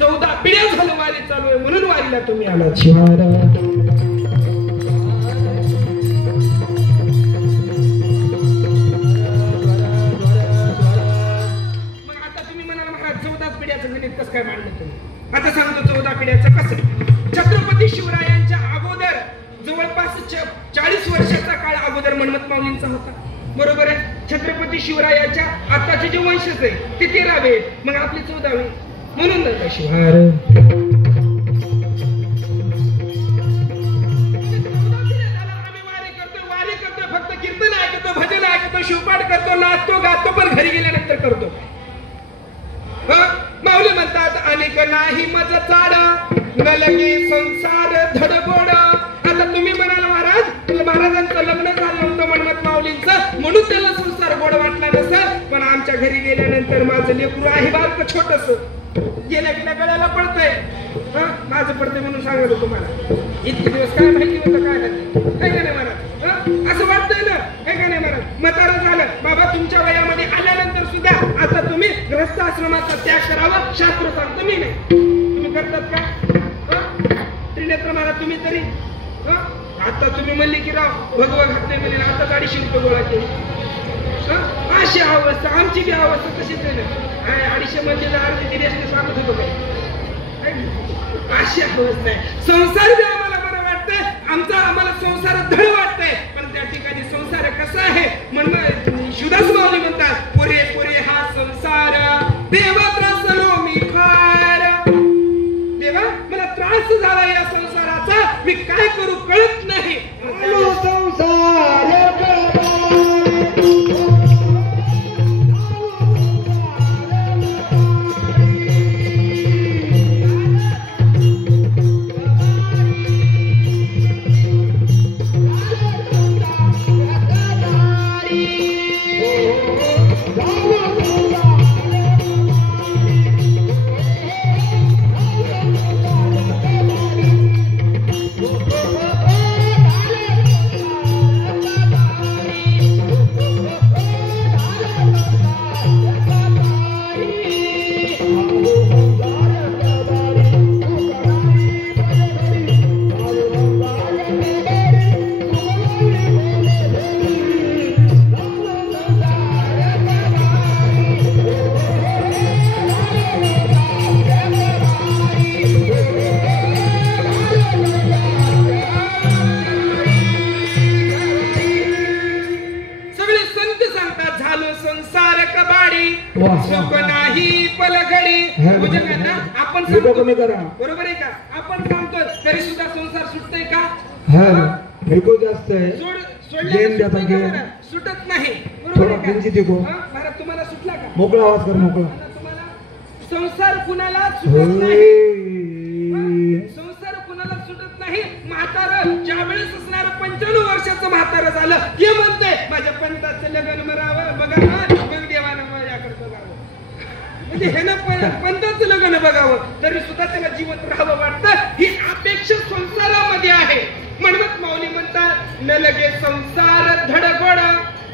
14 पिढ्या झालं वारी चालू आहे म्हणून वारीला तुम्ही आलात. शिवार कसं काय मांडलं तुम्ही. आता सांगतो 14 पिढ्याचं कसं. छत्रपती शिवरायांच्या अगोदर जवळपास 40 वर्षाचा काळ अगोदर मनमत माऊलींचा होता बरोबर आहे. छत्रपती शिवरायाच्या आताचे जे वंशज आहे ते 13वे मग आपले 14वे म्हणून नका शिवार. वारी करतो फक्त कीर्तन ऐकतो भजन ऐकतो शिवपाठ करतो नाचतो गातो पण घरी गेल्यानंतर करतो. माऊली म्हणतात अनेक नाही मज चाड नलगी संसार धडबोड. आता तुम्ही म्हणाल महाराजांचं लग्न झालं नव्हतं मनमत माऊलींचं म्हणून त्याला संसार गोड वाटला नसेल. पण आमच्या घरी गेल्यानंतर माझं लेकरू आहे बालक छोटस गेल्या गळ्याला पडतंय माझं पडतंय म्हणून सांगतो तुम्हाला. इतके दिवस काय माहिती होतं काय का नाही महाराज असं वाटतंय ना काय का नाही महाराज. म्हातारं झालं बाबा तुमच्या वयामध्ये आल्यानंतर सुद्धा आता तुम्ही गृहस्थ आश्रमाचा त्याग करावा शास्त्र सांगतो मी नाही. तुम्ही करतात का त्रिनेत्र महाराज तुम्ही तरी आता तुम्ही म्हणले की राव भगवा घातले म्हणजे आता 250 रुपये गोळा केली अशी अवस्था आमची बी अवस्था तशीच आहे ना. 250 मध्ये अर्धी दिली असते सांगत होतो काय. अशी अवस्था आहे. संसार बी आम्हाला बरं वाटतंय, आमचा आम्हाला संसार धड वाटतंय, पण त्या ठिकाणी संसार कसा आहे म्हणणं शुदास माऊली म्हणतात, पुरे पुरे हा संसार देवा त्रासलो मी फार. देवा मला त्रास झाला या संसाराचा, मी काय करू कळत नाही. संसार बरोबर आहे का. आपण सांगतो तरी सुद्धा संसार सुटतोय का. जास्त आहे सुटत नाही. महाराज तुम्हाला सुटला का. मोकळा आवाज कर. मोकळा तुम्हाला संसार कुणाला सुटत नाही. संसार कुणाला सुटत नाही. म्हातारं ज्या वेळेस असणार 95 वर्षाचं म्हातारं झालं ते म्हणते माझ्या पंताचं लग्न मरावं बघा मग देवानं माझ्याकडे बघावं. म्हणजे हे ना पंताचं लग्न बघावं तरी सुद्धा त्याला जिवंत राहावं वाटतं. ही अपेक्षा संसारामध्ये आहे. म्हणत माऊली म्हणतात न लगे संसार धडगड.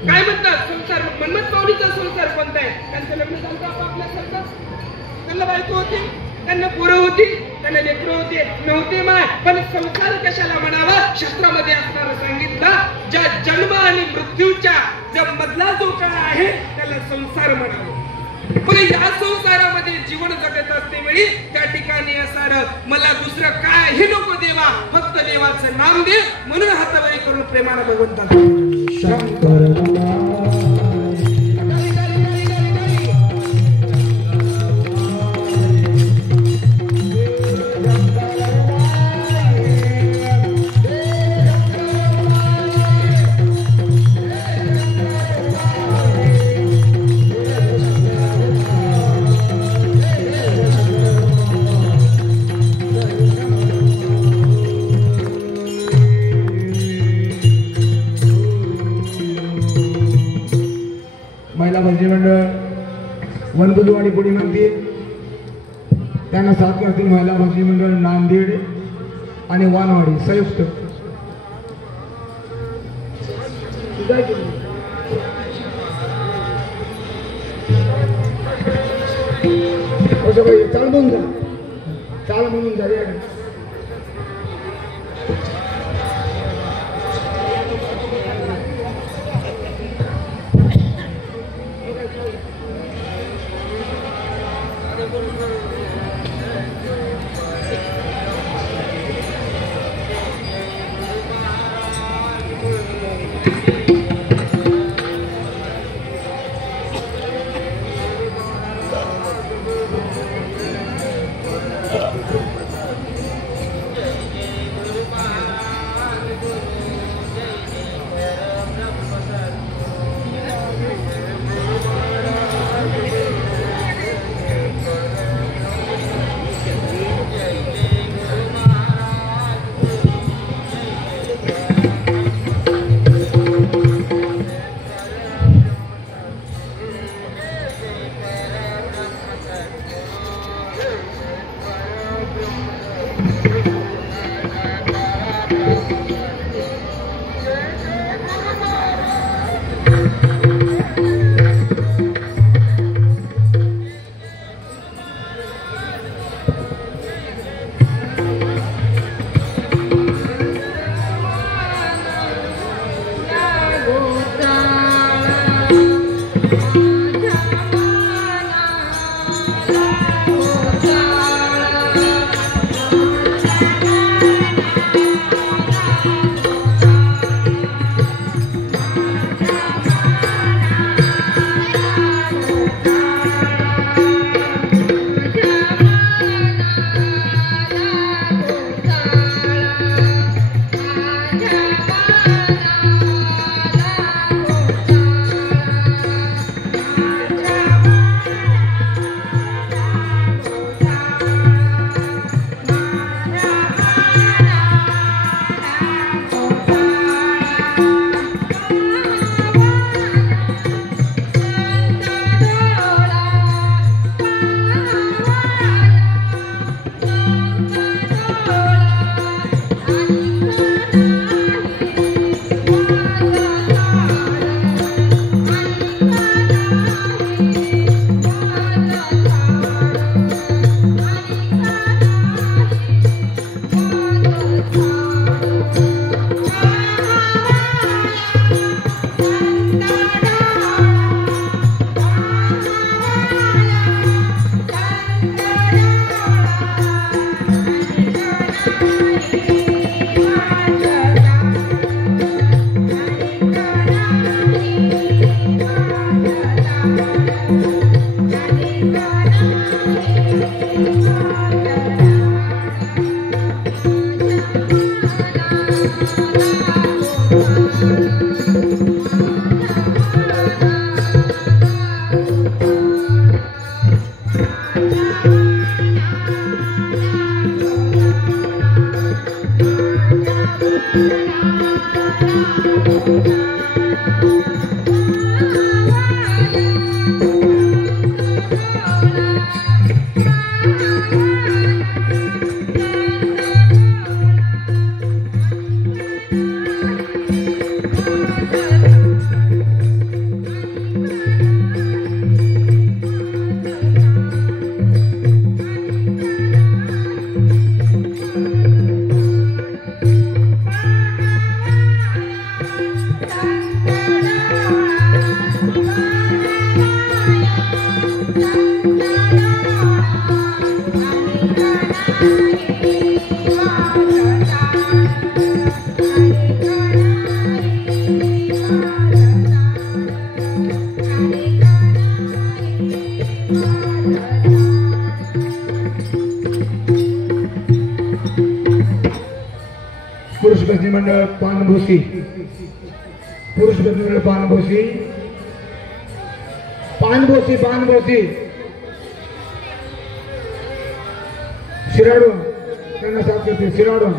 काय म्हणतात संसार. म्हणत माऊलीचा संसार कोणता आहे. त्यांचं लग्न झालं आपापल्यासारखं. त्यांना बायको होती, त्यांना पोरं होती, त्यांना लेकरं होते नव्हते माय. पण संसार कशाला म्हणावा. शास्त्रामध्ये असणारं सांगितलं ज्या जन्म आणि मृत्यूच्या ज्या मधला जो काळ आहे त्याला संसार म्हणावा. पण या संसारामध्ये जीवन जगत असते वेळी त्या ठिकाणी असणार मला दुसरं काही नको देवा, फक्त देवाचं नाम दे. म्हणून हातावरी करून प्रेमाला भगवंताला भजनी मंडळ वनबुजवाडी पुढे म्हणतील त्यांना साथ करतील महिला भजनी मंडळ नांदेड आणि वानवाडी संयुक्त. चाल म्हणून जा. चाल म्हणून जा. पुरुष भजनी मंडळ पानभोसी, पुरुष भजनी मंडळ पानभोसी, पानभोसी पानभोसी शिराडू त्यांना साथ करते. शिराडू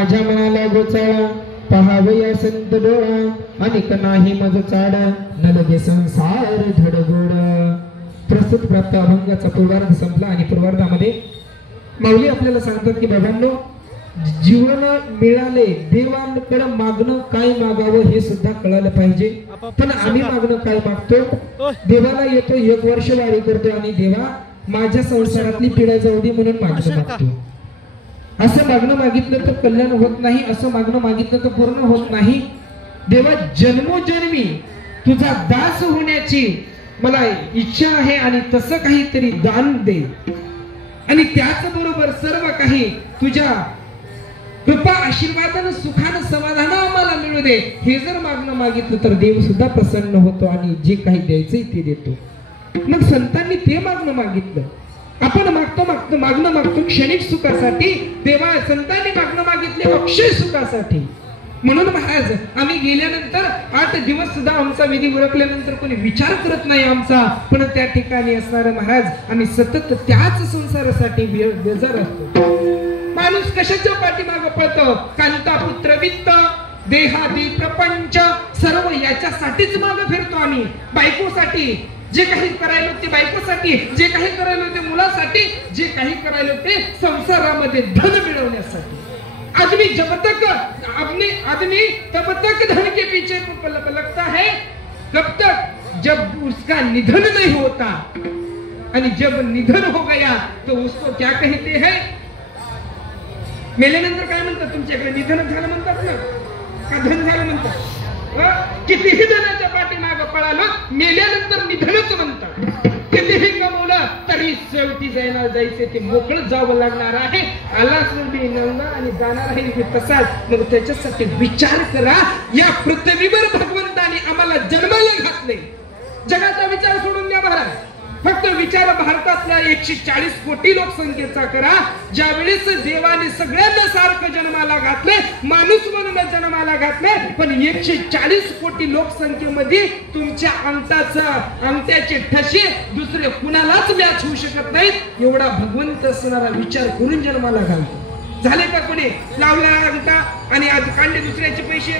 माझ्या मनाला गोचाळा पहावया संत डोळा अनेक नाही मज चाड न लगे संसार धडगोड. प्रस्तुत प्राप्त अभंगाचा पूर्वार्ध संपला आणि पूर्वार्धामध्ये माऊली आपल्याला सांगतात की बाबांनो, जीवन मिळाले देवांकडे मागणं काय मागावं हे सुद्धा कळायला पाहिजे. पण आम्ही मागणं काय मागतो? देवाला येतो, 1 वर्ष वारी करतो आणि देवा माझ्या संसारातली पिढ्या जाऊ दे म्हणून मागणं मागतो. असं मागणं मागितलं तर कल्याण होत नाही, असं मागणं मागितलं तर पूर्ण होत नाही. देवा जन्मोजन्मी तुझा दास होण्याची मला इच्छा आहे आणि तसं काहीतरी दान दे आणि त्याचबरोबर सर्व काही तुझ्या कृपा आशीर्वादानं सुखानं समाधान आम्हाला मिळू दे. हे जर मागणं मागितलं तर देव सुद्धा प्रसन्न होतो आणि जे काही द्यायचंय ते देतो. मग संतांनी ते मागणं मागितलं. आपण मागणं मागतो क्षणिक सुखासाठी, देवा संतांनी मागणं मागितले अक्षय सुखासाठी. म्हणून महाराज आम्ही गेल्यानंतर 8 दिवस सुद्धा आमचा विधी उरकल्यानंतर कोणी विचार करत नाही आमचा, पण त्या ठिकाणी असणारे महाराज आम्ही सतत त्याच संसारासाठी बेजार असतो. माणूस कशाच्या पाठीमागं पळतो? कांता पुत्र वित्त देहादी प्रपंच सर्व याच्यासाठीच मागं फिरतो आम्ही. बायकोसाठी जे काही करायलो ते बायकोसाठी, जे काही करायलो ते मुलासाठी, जे काही करायलो ते संसारामध्ये धन मिळवण्यासाठी. आदमी तब तक धन के पीछे लगता है कब तक जब उसका निधन नहीं होता, आणि जब निधन हो गया तो उसको क्या कहते हैं? मेल्यानंतर काय म्हणतात तुमच्याकडे? निधन झालं म्हणतात ना, का धन झालं म्हणतात? कितीही धनाच्या पाठीमागं पळालो, मेल्यानंतर निधनच म्हणतात. कितीही कमवलं तरी शेवटी जायचे ते मोकळं जावं लागणार आहे. आला शेवटी नवला आणि जाणार आहे तसाच. मग त्याच्यासाठी विचार करा. या पृथ्वीवर भगवंताने आम्हाला जन्माला घातले. जगाचा विचार सोडून द्या महाराज. फक्त विचार भारतातल्या 140 कोटी लोकसंख्येचा करा. ज्यावेळेस देवाने सगळ्यांना सारखं जन्माला घातले, माणूस म्हणून जन्माला घातले, पण 140 कोटी लोकसंख्येमध्ये तुमच्या अंगठ्याचे ठसे दुसरे कुणालाच मॅच होऊ शकत नाहीत. एवढा भगवंत असणारा विचार करून जन्माला घालतो. झाले का कोणी? लावला अंगठा आणि आज कांडे दुसऱ्याचे पैसे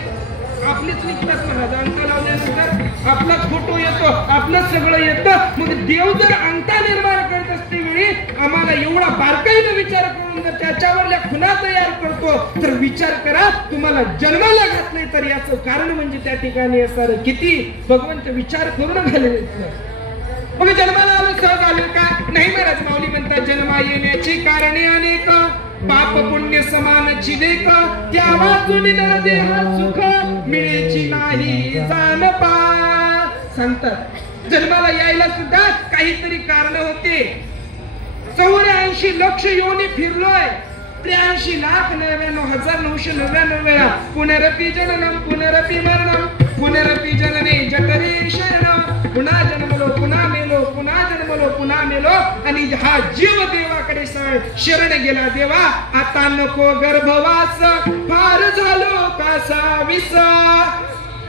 आपलेच निघतात महाराज. अंगठा लावल्यानंतर आपलाच फोटो येतो, आपलंच सगळं येतं. मग देव जर अंगठा निर्माण करत असते वेळी आम्हाला एवढा बारकाईने विचार करून जर त्याच्यावरल्या खुणा तयार करतो तर विचार करा तुम्हाला जन्माला घातले तर याचं कारण म्हणजे त्या ठिकाणी असणार किती भगवंत विचार करून घालले. मग जन्माला आलो सहज आलो का नाही महाराज. माऊली म्हणतात जन्मा येण्याची कारणे अनेक पाप पुण्य समानची लेख त्या वाचून न देहा सुख मिळेची नाही जाण पा. सांगतात जन्माला यायला सुद्धा काहीतरी कारण होते. 84 लक्ष योनी फिरलोय 83,99,999 वेळा पुनरपी जननम पुनरपी मरणम पुनरपी जनने जठरे शरणम. पुन्हा जन्मलो पुन्हा मेलो पुन्हा जन्मलो पुन्हा मेलो आणि हा जीव देवाकडे शरण गेला. देवा आता नको गर्भवास फार झालो कासा विस.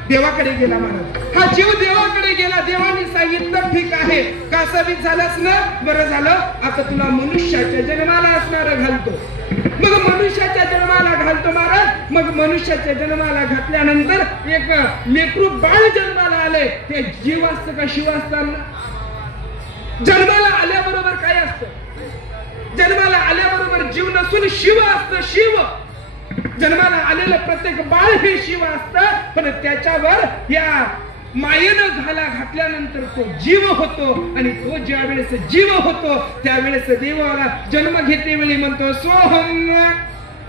देवाकडे गेला महाराज. हा जीव देवाकडे गेला. देवाने सांगितलं ठीक आहे कासावीस झालास ना बरं झालं आता तुला मनुष्याच्या जन्माला असणार घालतो. मग मनुष्याच्या जन्माला घालतो महाराज. मग मनुष्याच्या जन्माला घातल्यानंतर एक लेकरू बाळ जन्माला आले. ते जीव असतं का शिव असताना. जन्माला आल्याबरोबर काय असतं. जन्माला आल्याबरोबर जीव नसून शिव असतं. शिव जन्माला आलेलं प्रत्येक बाळ हे शिव असतं. पण त्याच्यावर या मायेनं घाला घातल्यानंतर तो जीव होतो आणि तो ज्या वेळेस जीव होतो त्यावेळेस देवाला जन्म घेते वेळी म्हणतो सोहम.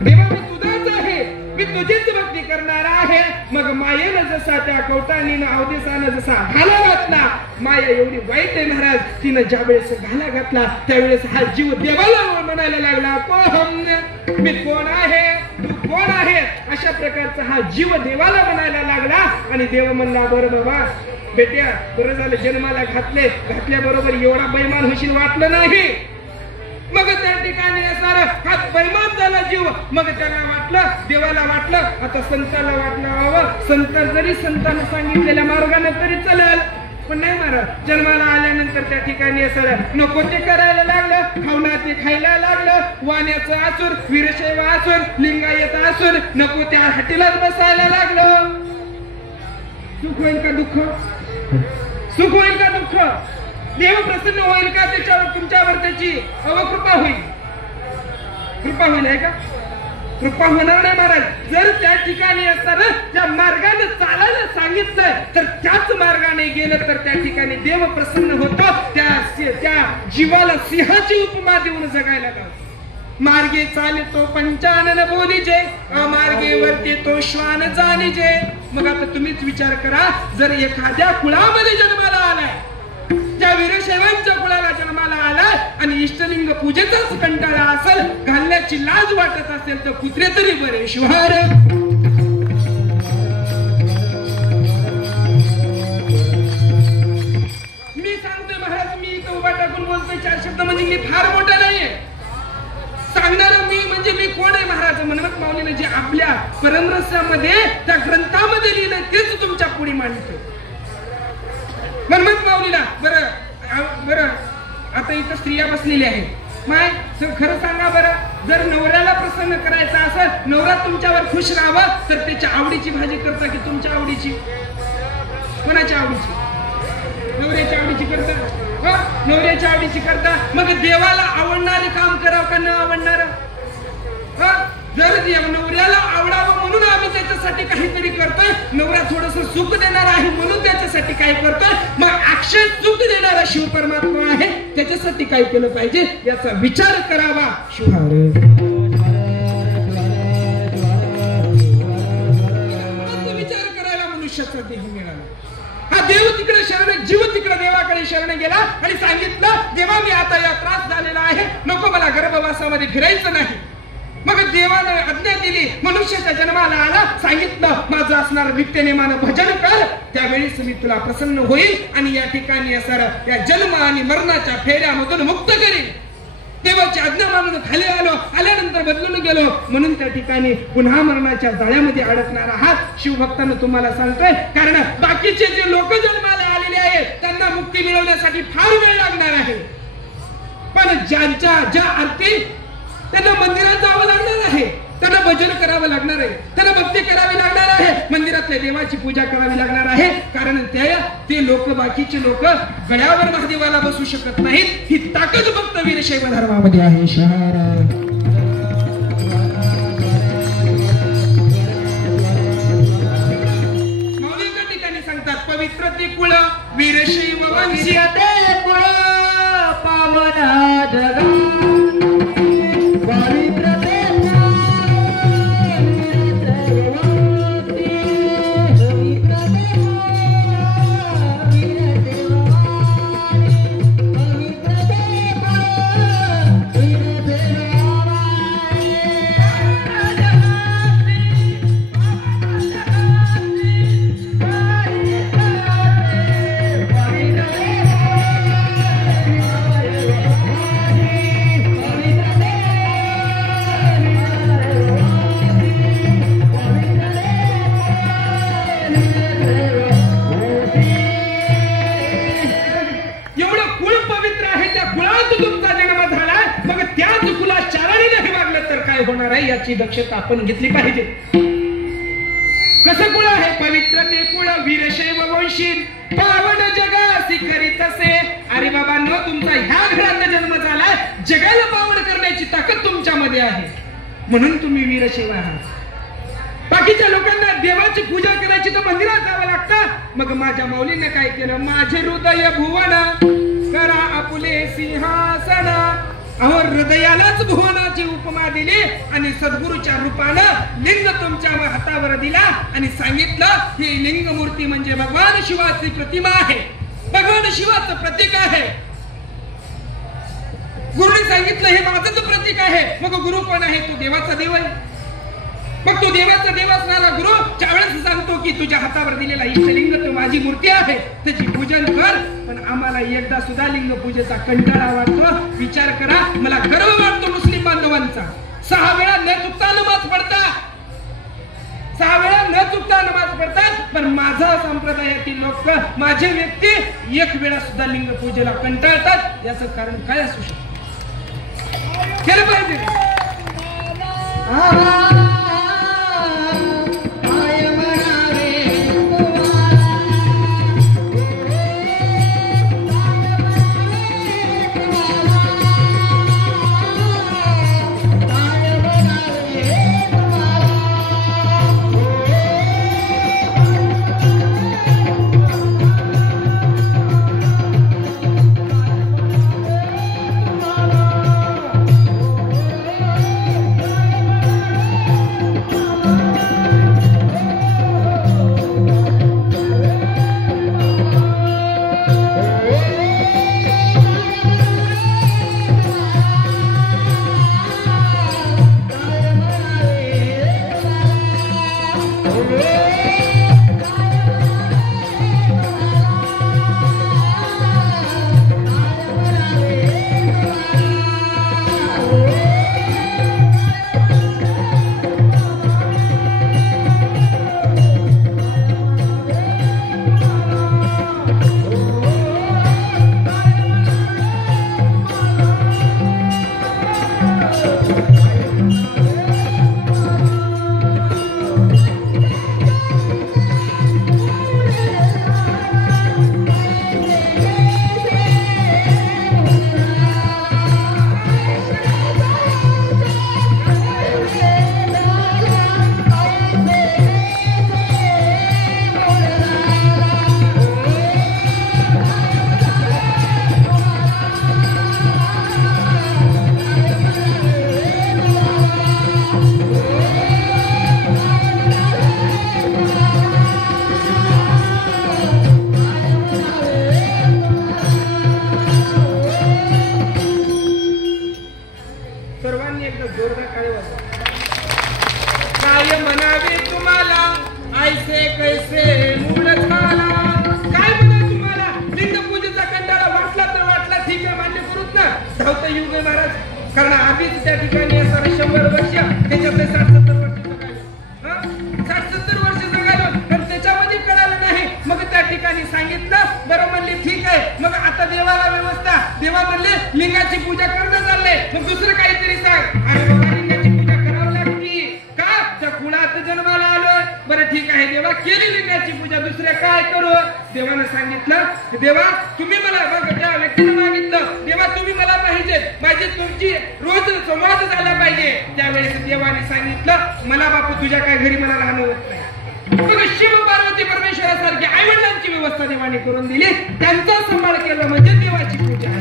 देवा मी तुझाच आहे मी तुझीच भक्ती करणार आहे. मग मायेनं जसा त्या कवटाळीनं अवदेशानं जसा घाला घातला माया एवढी वाईट आहे महाराज. तिनं ज्या वेळेस घाला घातला त्यावेळेस हा जीव देवाला म्हणायला लागला कोहम मी कोण आहे तू कोण आहे. अशा प्रकारचा हा जीव देवाला म्हणायला लागला आणि देव म्हणला बरं बाबा बेट्या बरं झालं जन्माला घातल्याबरोबर एवढा बैमान होशील वाटलं नाही. मग त्या ठिकाणी असणार हा बैमान झाला जीव. मग त्याला वाटलं देवाला वाटलं आता संताला वाटलं जरी संतानं सांगितलेल्या मार्गाने तरी चालेल. पण नाही महाराज जन्माला आल्यानंतर त्या ठिकाणी असं नको ते करायला लागलं. खावणा ते खायला लागलं. वाण्याचं आसूर वीरशैव आसूर लिंगायत आसूर नको त्या हटीलाच बसायला लागलं. सुख होईल का दुःख. सुख होईल का दुःख. देव प्रसन्न होईल का त्याच्यावर तुमच्यावर त्याची अवकृपा होईल. कृपा होईल आहे का. कृपा होणार नाही महाराज. जर त्या ठिकाणी असताना त्या मार्गाने चालायला सांगितलंय तर त्याच मार्गाने गेलं तर त्या ठिकाणी देव प्रसन्न होतो. त्या जीवाला सिंहाची उपमा देऊन जगायला लागतो. मार्गे चालतो पंचानन बोलीजे अमार्गे वरती तो श्वान जाणीजे. मग आता तुम्हीच विचार करा जर एखाद्या कुळामध्ये जन्माला आलाय त्या वीरशैवांच्या कुळाला जन्माला आलाय आणि इष्टलिंग पूजेचाच कंटाळा असेल घालण्याची लाज वाटत असेल तर कुत्रे तरी बरे शिवार. मी सांगतोय महाराज मी इथं उभा टाकून बोलतोय 4 शब्द म्हणजे मी फार मोठा नाहीये. सांगणार मी म्हणजे मी कोण आहे महाराज. मनमत माऊलीने जे आपल्या परमरसामध्ये त्या ग्रंथामध्ये लिहिलं तेच तुमच्या पुढे मांडतो. मनमत माऊलीला बरं आता इथं स्त्रिया बसलेल्या आहेत. माय खरं सांगा बरं जर नवऱ्याला प्रसन्न करायचा असेल नवरा तुमच्यावर खुश राहावं तर त्याच्या आवडीची भाजी करता की तुमच्या आवडीची. कोणाच्या आवडीची. नवऱ्याच्या आवडीची करता. नवऱ्याच्या आवडीची करता. मग देवाला आवडणारे काम करावं का न आवडणार. जर नवऱ्याला आवडावं म्हणून आम्ही त्याच्यासाठी काहीतरी करतोय. नवरा थोडस सुख देणार आहे म्हणून त्याच्यासाठी काय करतोय. मग अक्षय सुख देणारा शिव परमात्मा आहे त्याच्यासाठी काय केलं पाहिजे याचा विचार करावा. विचार करायला मनुष्याचा देह मिळाला. हा देव तिकडे शरण जीव तिकडे देवाकडे शरण गेला आणि सांगितलं देवा मी आता या त्रास झालेला आहे नको मला गर्भवासामध्ये फिरायचं नाही. मग देवाने आज्ञा दिली मनुष्याच्या जन्माला आला सांगितलं माझं असणार नित्यनेमानं भजन कर त्यावेळेस मी तुला प्रसन्न होईल आणि या ठिकाणी असणार या जन्म आणि मरणाच्या फेऱ्यामधून मुक्त करीन. देवाची आज्ञा मानून खाली आल्यानंतर बदलून गेलो म्हणून त्या ठिकाणी पुन्हा मरणाच्या जाळ्यामध्ये अडकणार आहात. शिवभक्तांना तुम्हाला सांगतोय कारण बाकीचे जे लोक जन्माला आलेले आहेत त्यांना मुक्ती मिळवण्यासाठी फार वेळ लागणार आहे. पण ज्या आरती त्यांना मंदिरात जावं लागणार आहे त्यांना भजन करावं लागणार आहे त्यांना भक्ती करावी लागणार आहे मंदिरात कुळातल्या देवाची पूजा करावी लागणार आहे, कारण ते लोक, बाकीचे लोक गळ्यावर महादेवाला बसू शकत नाहीत. ही ताकद फक्त वीरशैव धर्मामध्ये आहे. शहर पवित्र ते कुळ वीरशैव वंशी कुळ पावना जगा पवित्र ते होणार आहे याची दक्षता आपण घेतली पाहिजे. कसं कुळ आहे? पवित्र ते कुळ वीरशैव वंशी पावन जगासी करीत असे. अरे बाबा न तुमचा ह्या घरात जन्म झालाय, जगाला पावन करण्याची ताकद तुमच्यामध्ये आहे, म्हणून तुम्ही वीरशैव आहात. बाकीच्या लोकांना देवाची पूजा करायची तर मंदिरात जावं लागतं. मग माझ्या माऊलीने काय केलं? माझे हृदय भुवन करा आपुले सिंहासन. अहो हृदयालाच भुवनाची उपमा दिली आणि सद्गुरूच्या रूपानं लिंग तुमच्या हातावर दिला आणि सांगितलं ही लिंग मूर्ती म्हणजे भगवान शिवाची प्रतिमा आहे, भगवान शिवाचं प्रतीक आहे. गुरुने सांगितलं हे माझंच प्रतीक आहे. मग गुरु कोण आहे? तो देवाचा देव आहे. मग तो देवाचा देव असणारा गुरु ज्यावेळेस सांगतो की तुझ्या हातावर दिलेला इष्टलिंग तो माझी मूर्ती आहे, त्याची पूजन कर. पण आम्हाला एकदा सुद्धा लिंग पूजेचा कंटाळा वाटतो. विचार करा, मला गर्व वाटतो मुस्लिम बांधवांचा. 6 वेळा न चुकता नमाज पडतात, 6 वेळा न चुकता नमाज पडतात. पण माझा संप्रदायातील लोक, माझे व्यक्ती 1 वेळा सुद्धा लिंग पूजेला कंटाळतात. याचं कारण काय असू शकतं? केलं पाहिजे. कारण आधीच त्या ठिकाणी 100 वर्ष त्याच्यातले 60-70 वर्ष जगायला 60-70 वर्ष जगायला पण त्याच्यामध्ये कळालं नाही. मग त्या ठिकाणी सांगितलं, बरं म्हणले ठीक आहे. मग आता देवाला व्यवस्था, देवा म्हणले लिंगाची पूजा करणं चाललंय, मग दुसरं काहीतरी सांग. अरे बाबा लिंगाची पूजा करावी लागती का? त्या कुळात जन्माला आलोय, बरं ठीक आहे देवा, केली लिंगाची पूजा, दुसऱ्या काय करू? देवानं सांगितलं, देवा तुम्ही मला, बघ त्या व्यक्तीनं मागितलं, देवा तुम्ही मला पाहिजे, माझी तुमची रोज संवाद झाला पाहिजे. त्यावेळेस देवाने सांगितलं, मला बापू तुझ्या काय घरी मला राहणं होत नाही. मग शिव पार्वती परमेश्वरासारखी आई वडिलांची व्यवस्था देवाने करून दिली, त्यांचा सांभाळ केला म्हणजे देवाची पूजा आहे.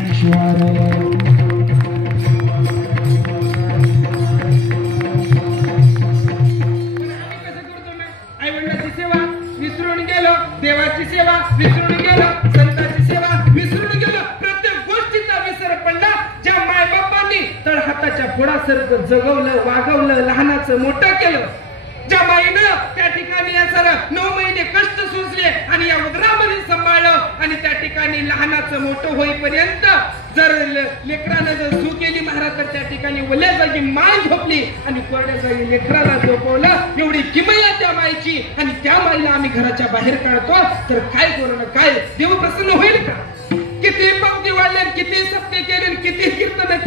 देवाची सेवा विसरून गेलो, संतांची सेवा विसरून गेलो, प्रत्येक गोष्टीचा विसर पडला. ज्या मायबापांनी तळहाताच्या पुढासारखं जगवलं, वागवलं, लहानाचं मोठं केलं, ज्या माईनं त्या ठिकाणी या सारं 9 महिने कष्ट सोसले आणि या उदरामध्ये सांभाळलं आणि त्या ठिकाणी लहानाचं मोठं होईपर्यंत जर लेकरानं जर सू केली महाराज तर त्या ठिकाणी ओल्या जागी माय झोपली आणि कोरड्या जागी लेकराला झोपवलं. एवढी किमया त्या माईची आणि त्या माईला आम्ही घराच्या बाहेर काढतो तर काय करू, काय देव प्रसन्न होईल का? किती पंक्ती वाढले, किती सत्य केले, किती कीर्तन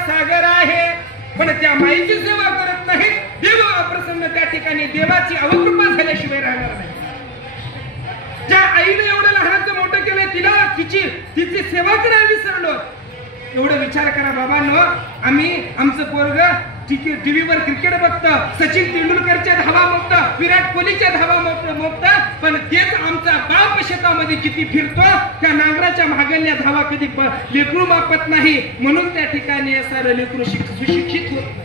सागर आहे, पण त्या माईची सेवा करत नाही. देव अप्रसन्न त्या ठिकाणी देवाची अवकृपा झाल्याशिवाय राहणार नाही. ज्या आईने एवढं लहानाचं मोठं केलंय तिला तिची सेवा करायला विसरलो. एवढं विचार करा बाबांनो, आम्ही आमचं पोरग टीव्हीवर क्रिकेट बघतं, सचिन तेंडुलकरच्या धावा मोगतं, विराट कोहलीच्या धावा मोगतं, पण तेच आमचा बाप शेतामध्ये किती फिरतो, त्या नांगराच्या महागल्या धावा कधी लेकरू मापत नाही. म्हणून त्या ठिकाणी सारं लेकरू सुशिक्षित होत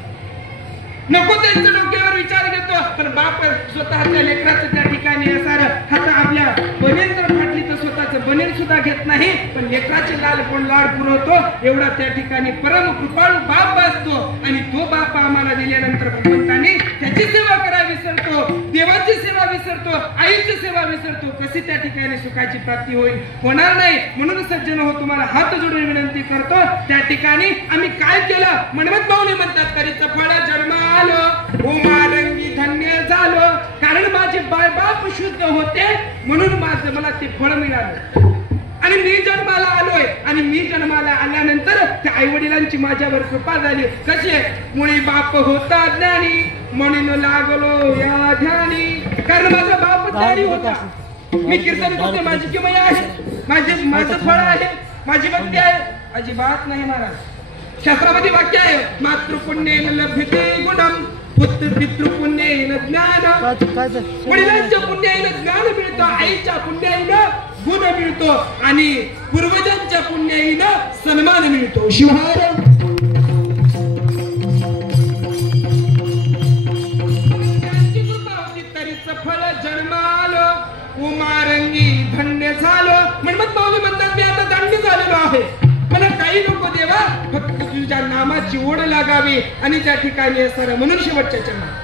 नको त्यांच्या डोक्यावर विचार घेतो, पण बाप स्वतःच्या लेकराचं त्या ठिकाणी सारं हात आपल्या बनेन जर फाटली तर स्वतःचं बनेन सुद्धा घेत नाही, पण लेकराचे लाल कोण लाड पुरवतो. एवढा त्या ठिकाणी परम कृपाळू बाप असतो आणि तो बाप आम्हाला दिल्यानंतर भगवंताने त्याची सेवा करायला विसरतो, देवाची सेवा विसरतो, आईची सेवा विसरतो. कशी त्या ठिकाणी सुखाची प्राप्ती होईल? होणार नाही. म्हणून सज्जन हो, तुम्हाला हात जोडून विनंती करतो, त्या ठिकाणी आम्ही काय केलं? मनमत भाऊने म्हणतात, करीचं फळ जन्म आलो, उमारंगी धन्य झालो, कारण माझे बाप शुद्ध होते म्हणून मला ते फळ मिळालं. आणि मी जन्माला आलोय आणि मी जन्माला आल्यानंतर त्या आई वडिलांची माझ्यावर कृपा झाली. कशी? मुळी बाप होता ज्ञानी म्हणून लागलो या ध्यानी. कारण माझा बाप ज्ञानी होता. मी कीर्तन करते, माझी किमया आहे, माझं फळ आहे, माझी भक्ती आहे. अजिबात नाही महाराज. शास्त्रामध्ये वाक्य आहे, मातृपुण्येन लभ्यते गुणम, पुत्र पितृपुण्येन ज्ञान. वडिलांच्या पुण्याईनं ज्ञान मिळतं, आईच्या पुण्याईनं गुण मिळतो आणि पूर्वजांच्या पुण्याईनं सन्मान मिळतो. शिवहार फळ जन्मालो, उमारंगी धन्य झालो. म्हणत माऊली म्हणतात, मी आता दंड झालेलो आहे. मला काही नको देवा, फक्त तुझ्या नामाची ओढ लागावी आणि त्या ठिकाणी सर म्हणून शेवटच्या चरणात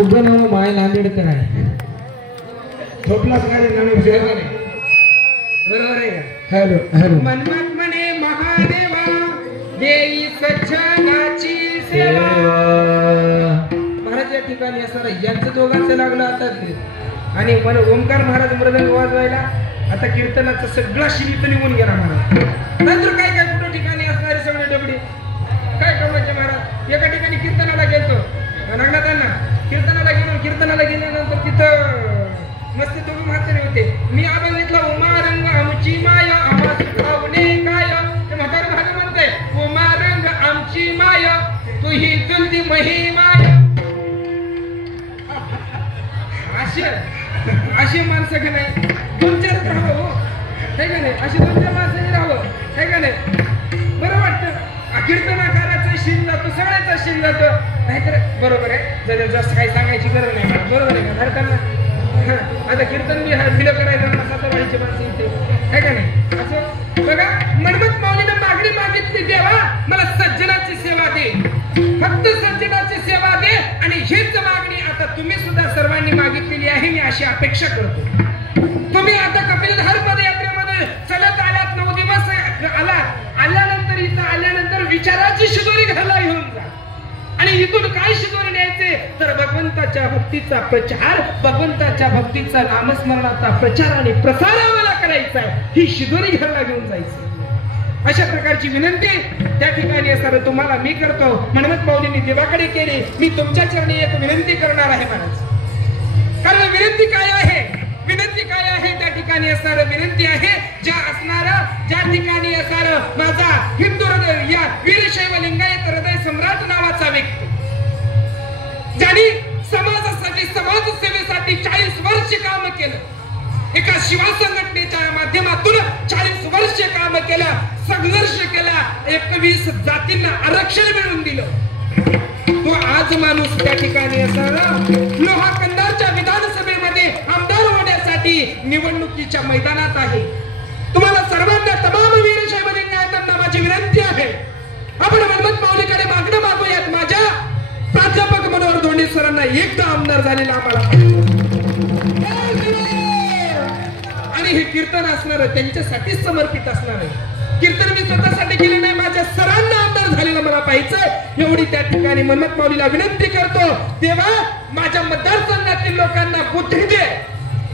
उभं नाव माय आंबेडकर आहे. झोपलाच नाही रे नाणे विचार बरोबर आहे का? हॅलो हॅलो मनमत म्हणे महादेवा देई सज्जनाची सेवा. महाराज या ठिकाणी असणार यांचं दोघांचं लागलं आता आणि मन ओंकार महाराज मृदंग वाजवायला आता कीर्तनाचा सगळा शिमित निघून गेला महाराज. नंतर काय काय कुठं ठिकाणी असणारे सगळे डबडे काय करायचे महाराज. एका ठिकाणी कीर्तनाला गेलतो रंगनाथांना कीर्तनाला गेल्यानंतर तिथं मस्त दोघं म्हातारे होते. मी अभंगितला उमारंग आमची माय आम्हा सुखावणे काय. ते म्हातारे भाग म्हणते उमारंग आमची माय तू ही चुलती महिमाय. अशी माणसं का नाही दोन चार राहावं हो हे का नाही. अशी दोन चार माणसांनी राहावं हे का नाही. बरं वाटतं कीर्तनाकाराचं शीन जातो सगळ्याचा शीन जातो नाहीतर बरोबर आहे. जास्त काही सांगायची गरज नाही मला बरोबर आहे का धरताना. आता कीर्तन मी फिलं करायचं सातारवाडीची माणसं इथे आहे का नाही. असं बघा मनमत माऊलीनं मागणी मागितली देवा मला सज्जनाची सेवा दे फक्त सज्जनाची सेवा दे आणि हीच मागणी आता तुम्ही सुद्धा सर्वांनी मागितलेली आहे. मी अशी अपेक्षा करतो. तुम्ही आता कपिलधार पदयात्रेमध्ये चलत आल्यात 9 दिवस आल्यानंतर इथं आल्यानंतर विचाराची शिदोरी घरला घेऊन जा आणि इथून काय शिदोरी न्यायचे तर भगवंताच्या भक्तीचा प्रचार भगवंताच्या भक्तीचा नामस्मरणाचा प्रचार आणि प्रसार आम्हाला करायचा आहे. ही शिदोरी घरला घेऊन जायचं. अशा प्रकारची विनंती त्या ठिकाणी असणार तुम्हाला मी करतो. मनमत माऊलींनी देवाकडे केली. मी तुमच्या चरणी एक विनंती करणार आहे महाराज. कारण विनंती काय आहे त्या ठिकाणी असणार विनंती आहे ज्या ठिकाणी असणार माझा हिंदू हृदय या वीरशैव लिंगायत हृदय सम्राट नावाचा व्यक्ती ज्यांनी समाजासाठी समाज सेवेसाठी 40 वर्ष काम केलं. एका शिवा संघटनेच्या माध्यमातून 40 वर्ष काम केलं संघर्ष केला 21 जातींना आरक्षण मिळवून दिलं. तो आज माणूस त्या ठिकाणी असणारा लोहा कंधारच्या विधानसभेमध्ये आमदार होण्यासाठी निवडणुकीच्या मैदानात आहे. तुम्हाला सर्वांना तमाम वीरशैव लिंगायतांना माझी विनंती आहे आपण मनमत माऊलीकडे मागणं मागूयात. माझ्या प्राध्यापक मनोहर धोंडे सरांना एकदा आमदार झालेला आम्हाला आणि हे कीर्तन असणार त्यांच्यासाठीच समर्पित असणार आहे. कीर्तन मी स्वतःसाठी केले नाही माझ्या सरांना आमदार झालेला मला पाहिजे एवढी त्या ठिकाणी मनमत माऊलीला विनंती करतो. तेव्हा माझ्या मतदारसंघातील लोकांना बुद्धी दे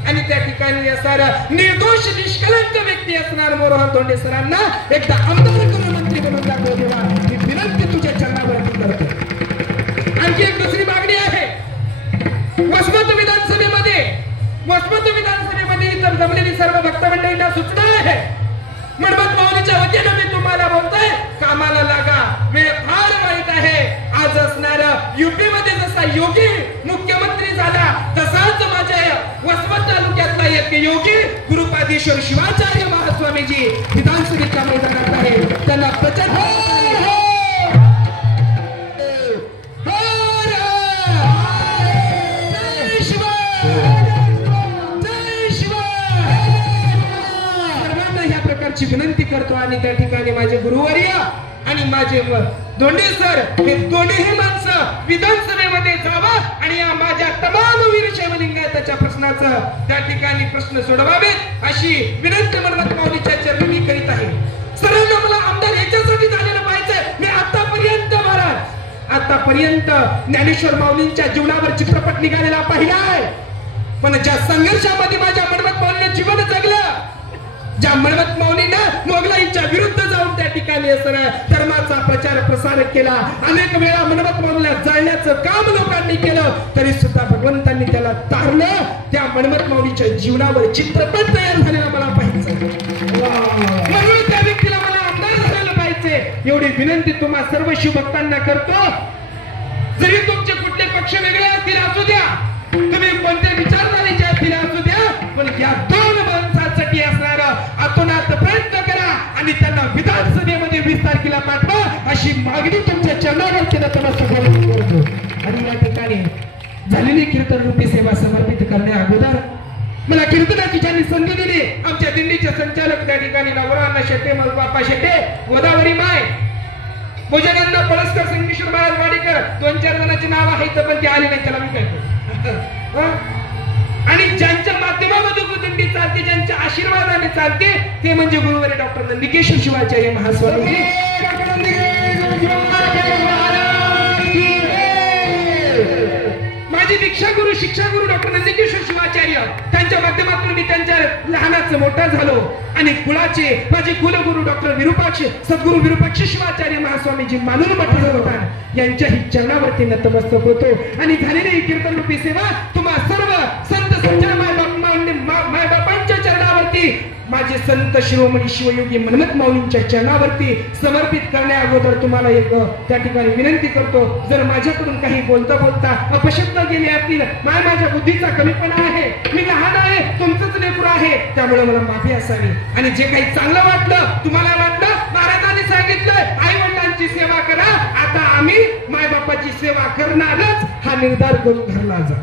आणि त्या ठिकाणी असणारा निर्दोष निष्कलंक व्यक्ती असणार मनोहर धोंडे सरांना एकदा आमदार करून मंत्री बनवून दाखव देवा ही विनंती तुझ्या चरणावरती करतो. आणखी एक दुसरी मागणी आहे. वसमत विधानसभेमध्ये इतर जमलेली सर्व भक्त मंडळींना सूचना आहे. मनमत माऊलीच्या वतीनं मी तुम्हाला बोलतोय कामाला लागा. वेळ फार वाईट आहे. आज असणारा युपी मध्ये जसा योगी मुख्यमंत्री झाला तसाच माझ्या वसमत तालुक्यातला एक योगी गुरुपादेश्वर शिवाचार्य महास्वामीजी विधानसभेच्या मैदानात आहे. त्यांना प्रचंड विनंती करतो आणि त्या ठिकाणी माझे गुरुवर्य आणि माझे धोंडे सर हे दोन्ही माणसं विधानसभेमध्ये जावं आणि या माझ्या तमाम वीरशैव लिंगायताच्या प्रश्नाचं त्या ठिकाणी प्रश्न सोडवावेत अशी विनंती मनमत माऊलीच्या चरणी मी करीत आहे. सरांना मला आमदार याच्यासाठी झालेलं पाहिजे. मी आतापर्यंत ज्ञानेश्वर माऊलींच्या जीवनावर चित्रपट निघालेला पाहिला आहे पण ज्या संघर्षामध्ये माझ्या मनमत माऊलीने जीवन जगलं ज्या मनमत माऊलीनं मोगलाईच्या विरुद्ध जाऊन त्या ठिकाणी धर्माचा प्रचार प्रसार केला अनेक वेळा मनमत माऊलीला जाळण्याचं काम लोकांनी केलं तरी सुद्धा भगवंतांनी त्याला तारलं. त्या मनमत माऊलीच्या जीवनावर चित्रपट तयार झालेला मला पाहिजे म्हणून त्या व्यक्तीला मला आमदार झालेलं पाहिजे एवढी विनंती तुम्हा सर्व शिवभक्तांना करतो. जरी तुमचे कुठले पक्ष वेगळे असतील असू द्या तुम्ही कोणत्या विचारधारेचे असतील असू द्या पण या दोन माणसांसाठी असणारा आतोनात प्रयत्न करा आणि त्यांना विधानसभेमध्ये 20 तारखेला पाठवा अशी मागणी तुमच्या चरणावरती नतमस्तक करतो. आणि या ठिकाणी झालेली कीर्तन रूपी सेवा समर्पित करण्या अगोदर मला कीर्तनाची ज्यांनी संधी दिली आमच्या दिंडीचे संचालक त्या ठिकाणी नवरा शेट्टे मलबापा शेट्टे गोदावरी माय भुजंगांना पळसकर, संगमेश्वर महाराज वाडेकर 2-4 जणांची नाव आहेत पण ते आले नाही, त्याला मी काय करू? आणि ज्यांच्या माध्यमामधून गुरुदंडी चालते, ज्यांच्या आशीर्वादाने चालते, ते म्हणजे गुरुवारी डॉक्टर नंदिकेश्वर शिवाचार्य महास्वामी. माझे दीक्षा गुरु, शिक्षा गुरु डॉक्टर नंदिकेश्वर शिवाचार्य, त्यांच्या माध्यमातून मी त्यांच्या लहानाचं मोठा झालो. आणि कुळाचे माझे कुलगुरु डॉक्टर विरूपाक्ष, सद्गुरु विरूपाक्ष शिवाचार्य महास्वामीजी मानून म्हटलं होता, यांच्याही चरणावरती नतमस्तक होतो. आणि झालेली ही कीर्तन रूपी सेवा तुम्हा सर्व संत सज्जन मायबापांच्या चरणावरती, माझे संत शिरोमणी शिवयोगी मनमत माऊलींच्या चरणावरती समर्पित करण्या अगोदर तुम्हाला एक त्या ठिकाणी विनंती करतो, जर माझ्याकडून काही बोलता बोलता अपशब्द गेले असतील, माझ्या बुद्धीचा कमीपणा आहे, मी लहान आहे, तुमचंच लेकरू आहे, त्यामुळे मला माफी असावी. आणि जे काही चांगलं वाटलं, तुम्हाला वाटलं, महाराजांनी सांगितलं आई वडिलांची सेवा करा, आता आम्ही मायबापाची सेवा करणारच, हा निर्धार करून धरला जा.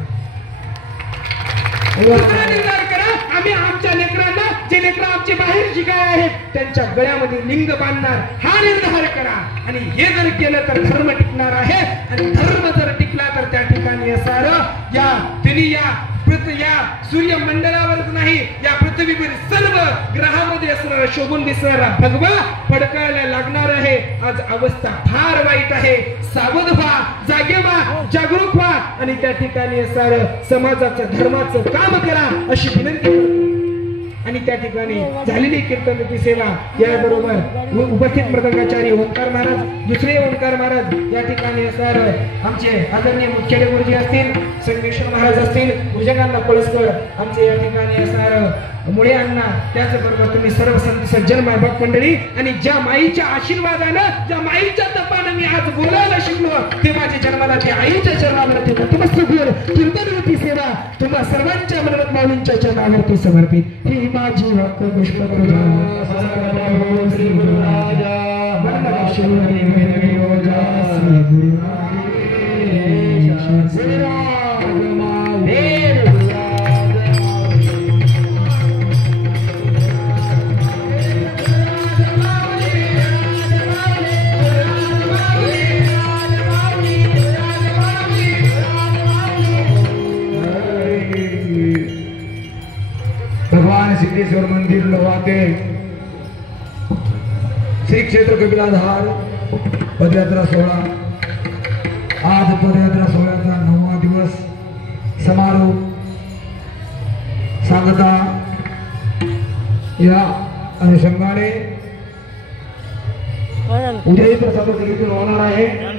निर्धार करा, आम्ही आमच्या लेकरांना, जे लेकर आमचे बाहेर शिकाय आहेत, त्यांच्या गळ्यामध्ये लिंग बांधणार, हा निर्धार करा. आणि हे जर केलं तर धर्म टिकणार आहे. आणि धर्म जर टिकला तर त्या ठिकाणी असणार या सूर्यमंडलावरच नाही, या पृथ्वीवर सर्व ग्रहामध्ये असणारा शोभून दिसणारा भगवा पडकायला लागणार आहे. आज अवस्था फार वाईट आहे. सावध व्हा, जागे व्हा, जागरूक व्हा आणि त्या ठिकाणी असणारं समाजाचं धर्माचं काम करा अशी विनंती. आणि त्या ठिकाणी झालेली कीर्तनाची सेवा याबरोबर उपस्थित मृदंगाचार्य ओंकार महाराज, दुसरे ओंकार महाराज, या ठिकाणी सर आमचे आदरणीय मुख्य गुरुजी असतील, संगमेश्वर महाराज असतील, भुजंगांना पळसकर आमचे या ठिकाणी सर मुळे अण्णा, त्याचबरोबर तुम्ही सर्व संत सज्जन मायबाप मंडळी. आणि ज्या माईच्या आशीर्वादानं, ज्या माईच्या तपानं मी आज बोलायला शिकलो, ते माझ्या जन्माला ते आईच्या चरणावरती नतमस्तक होईल. कीर्तनरूपी सेवा तुम्हा सर्वांच्या मनमत माऊलींच्या चरणावरती समर्पित. ही माझी भक्त पुष्प श्री गुरुराजा भगवान सिद्धेश्वर मंदिर लोहाते श्री क्षेत्र कपिलाधार पदयात्रा सोहळा. आज पदयात्रा सोहळ्याचा 9वा दिवस समारोप सांगता या अनुषंगाने उद्याही प्रसाद होणार आहे.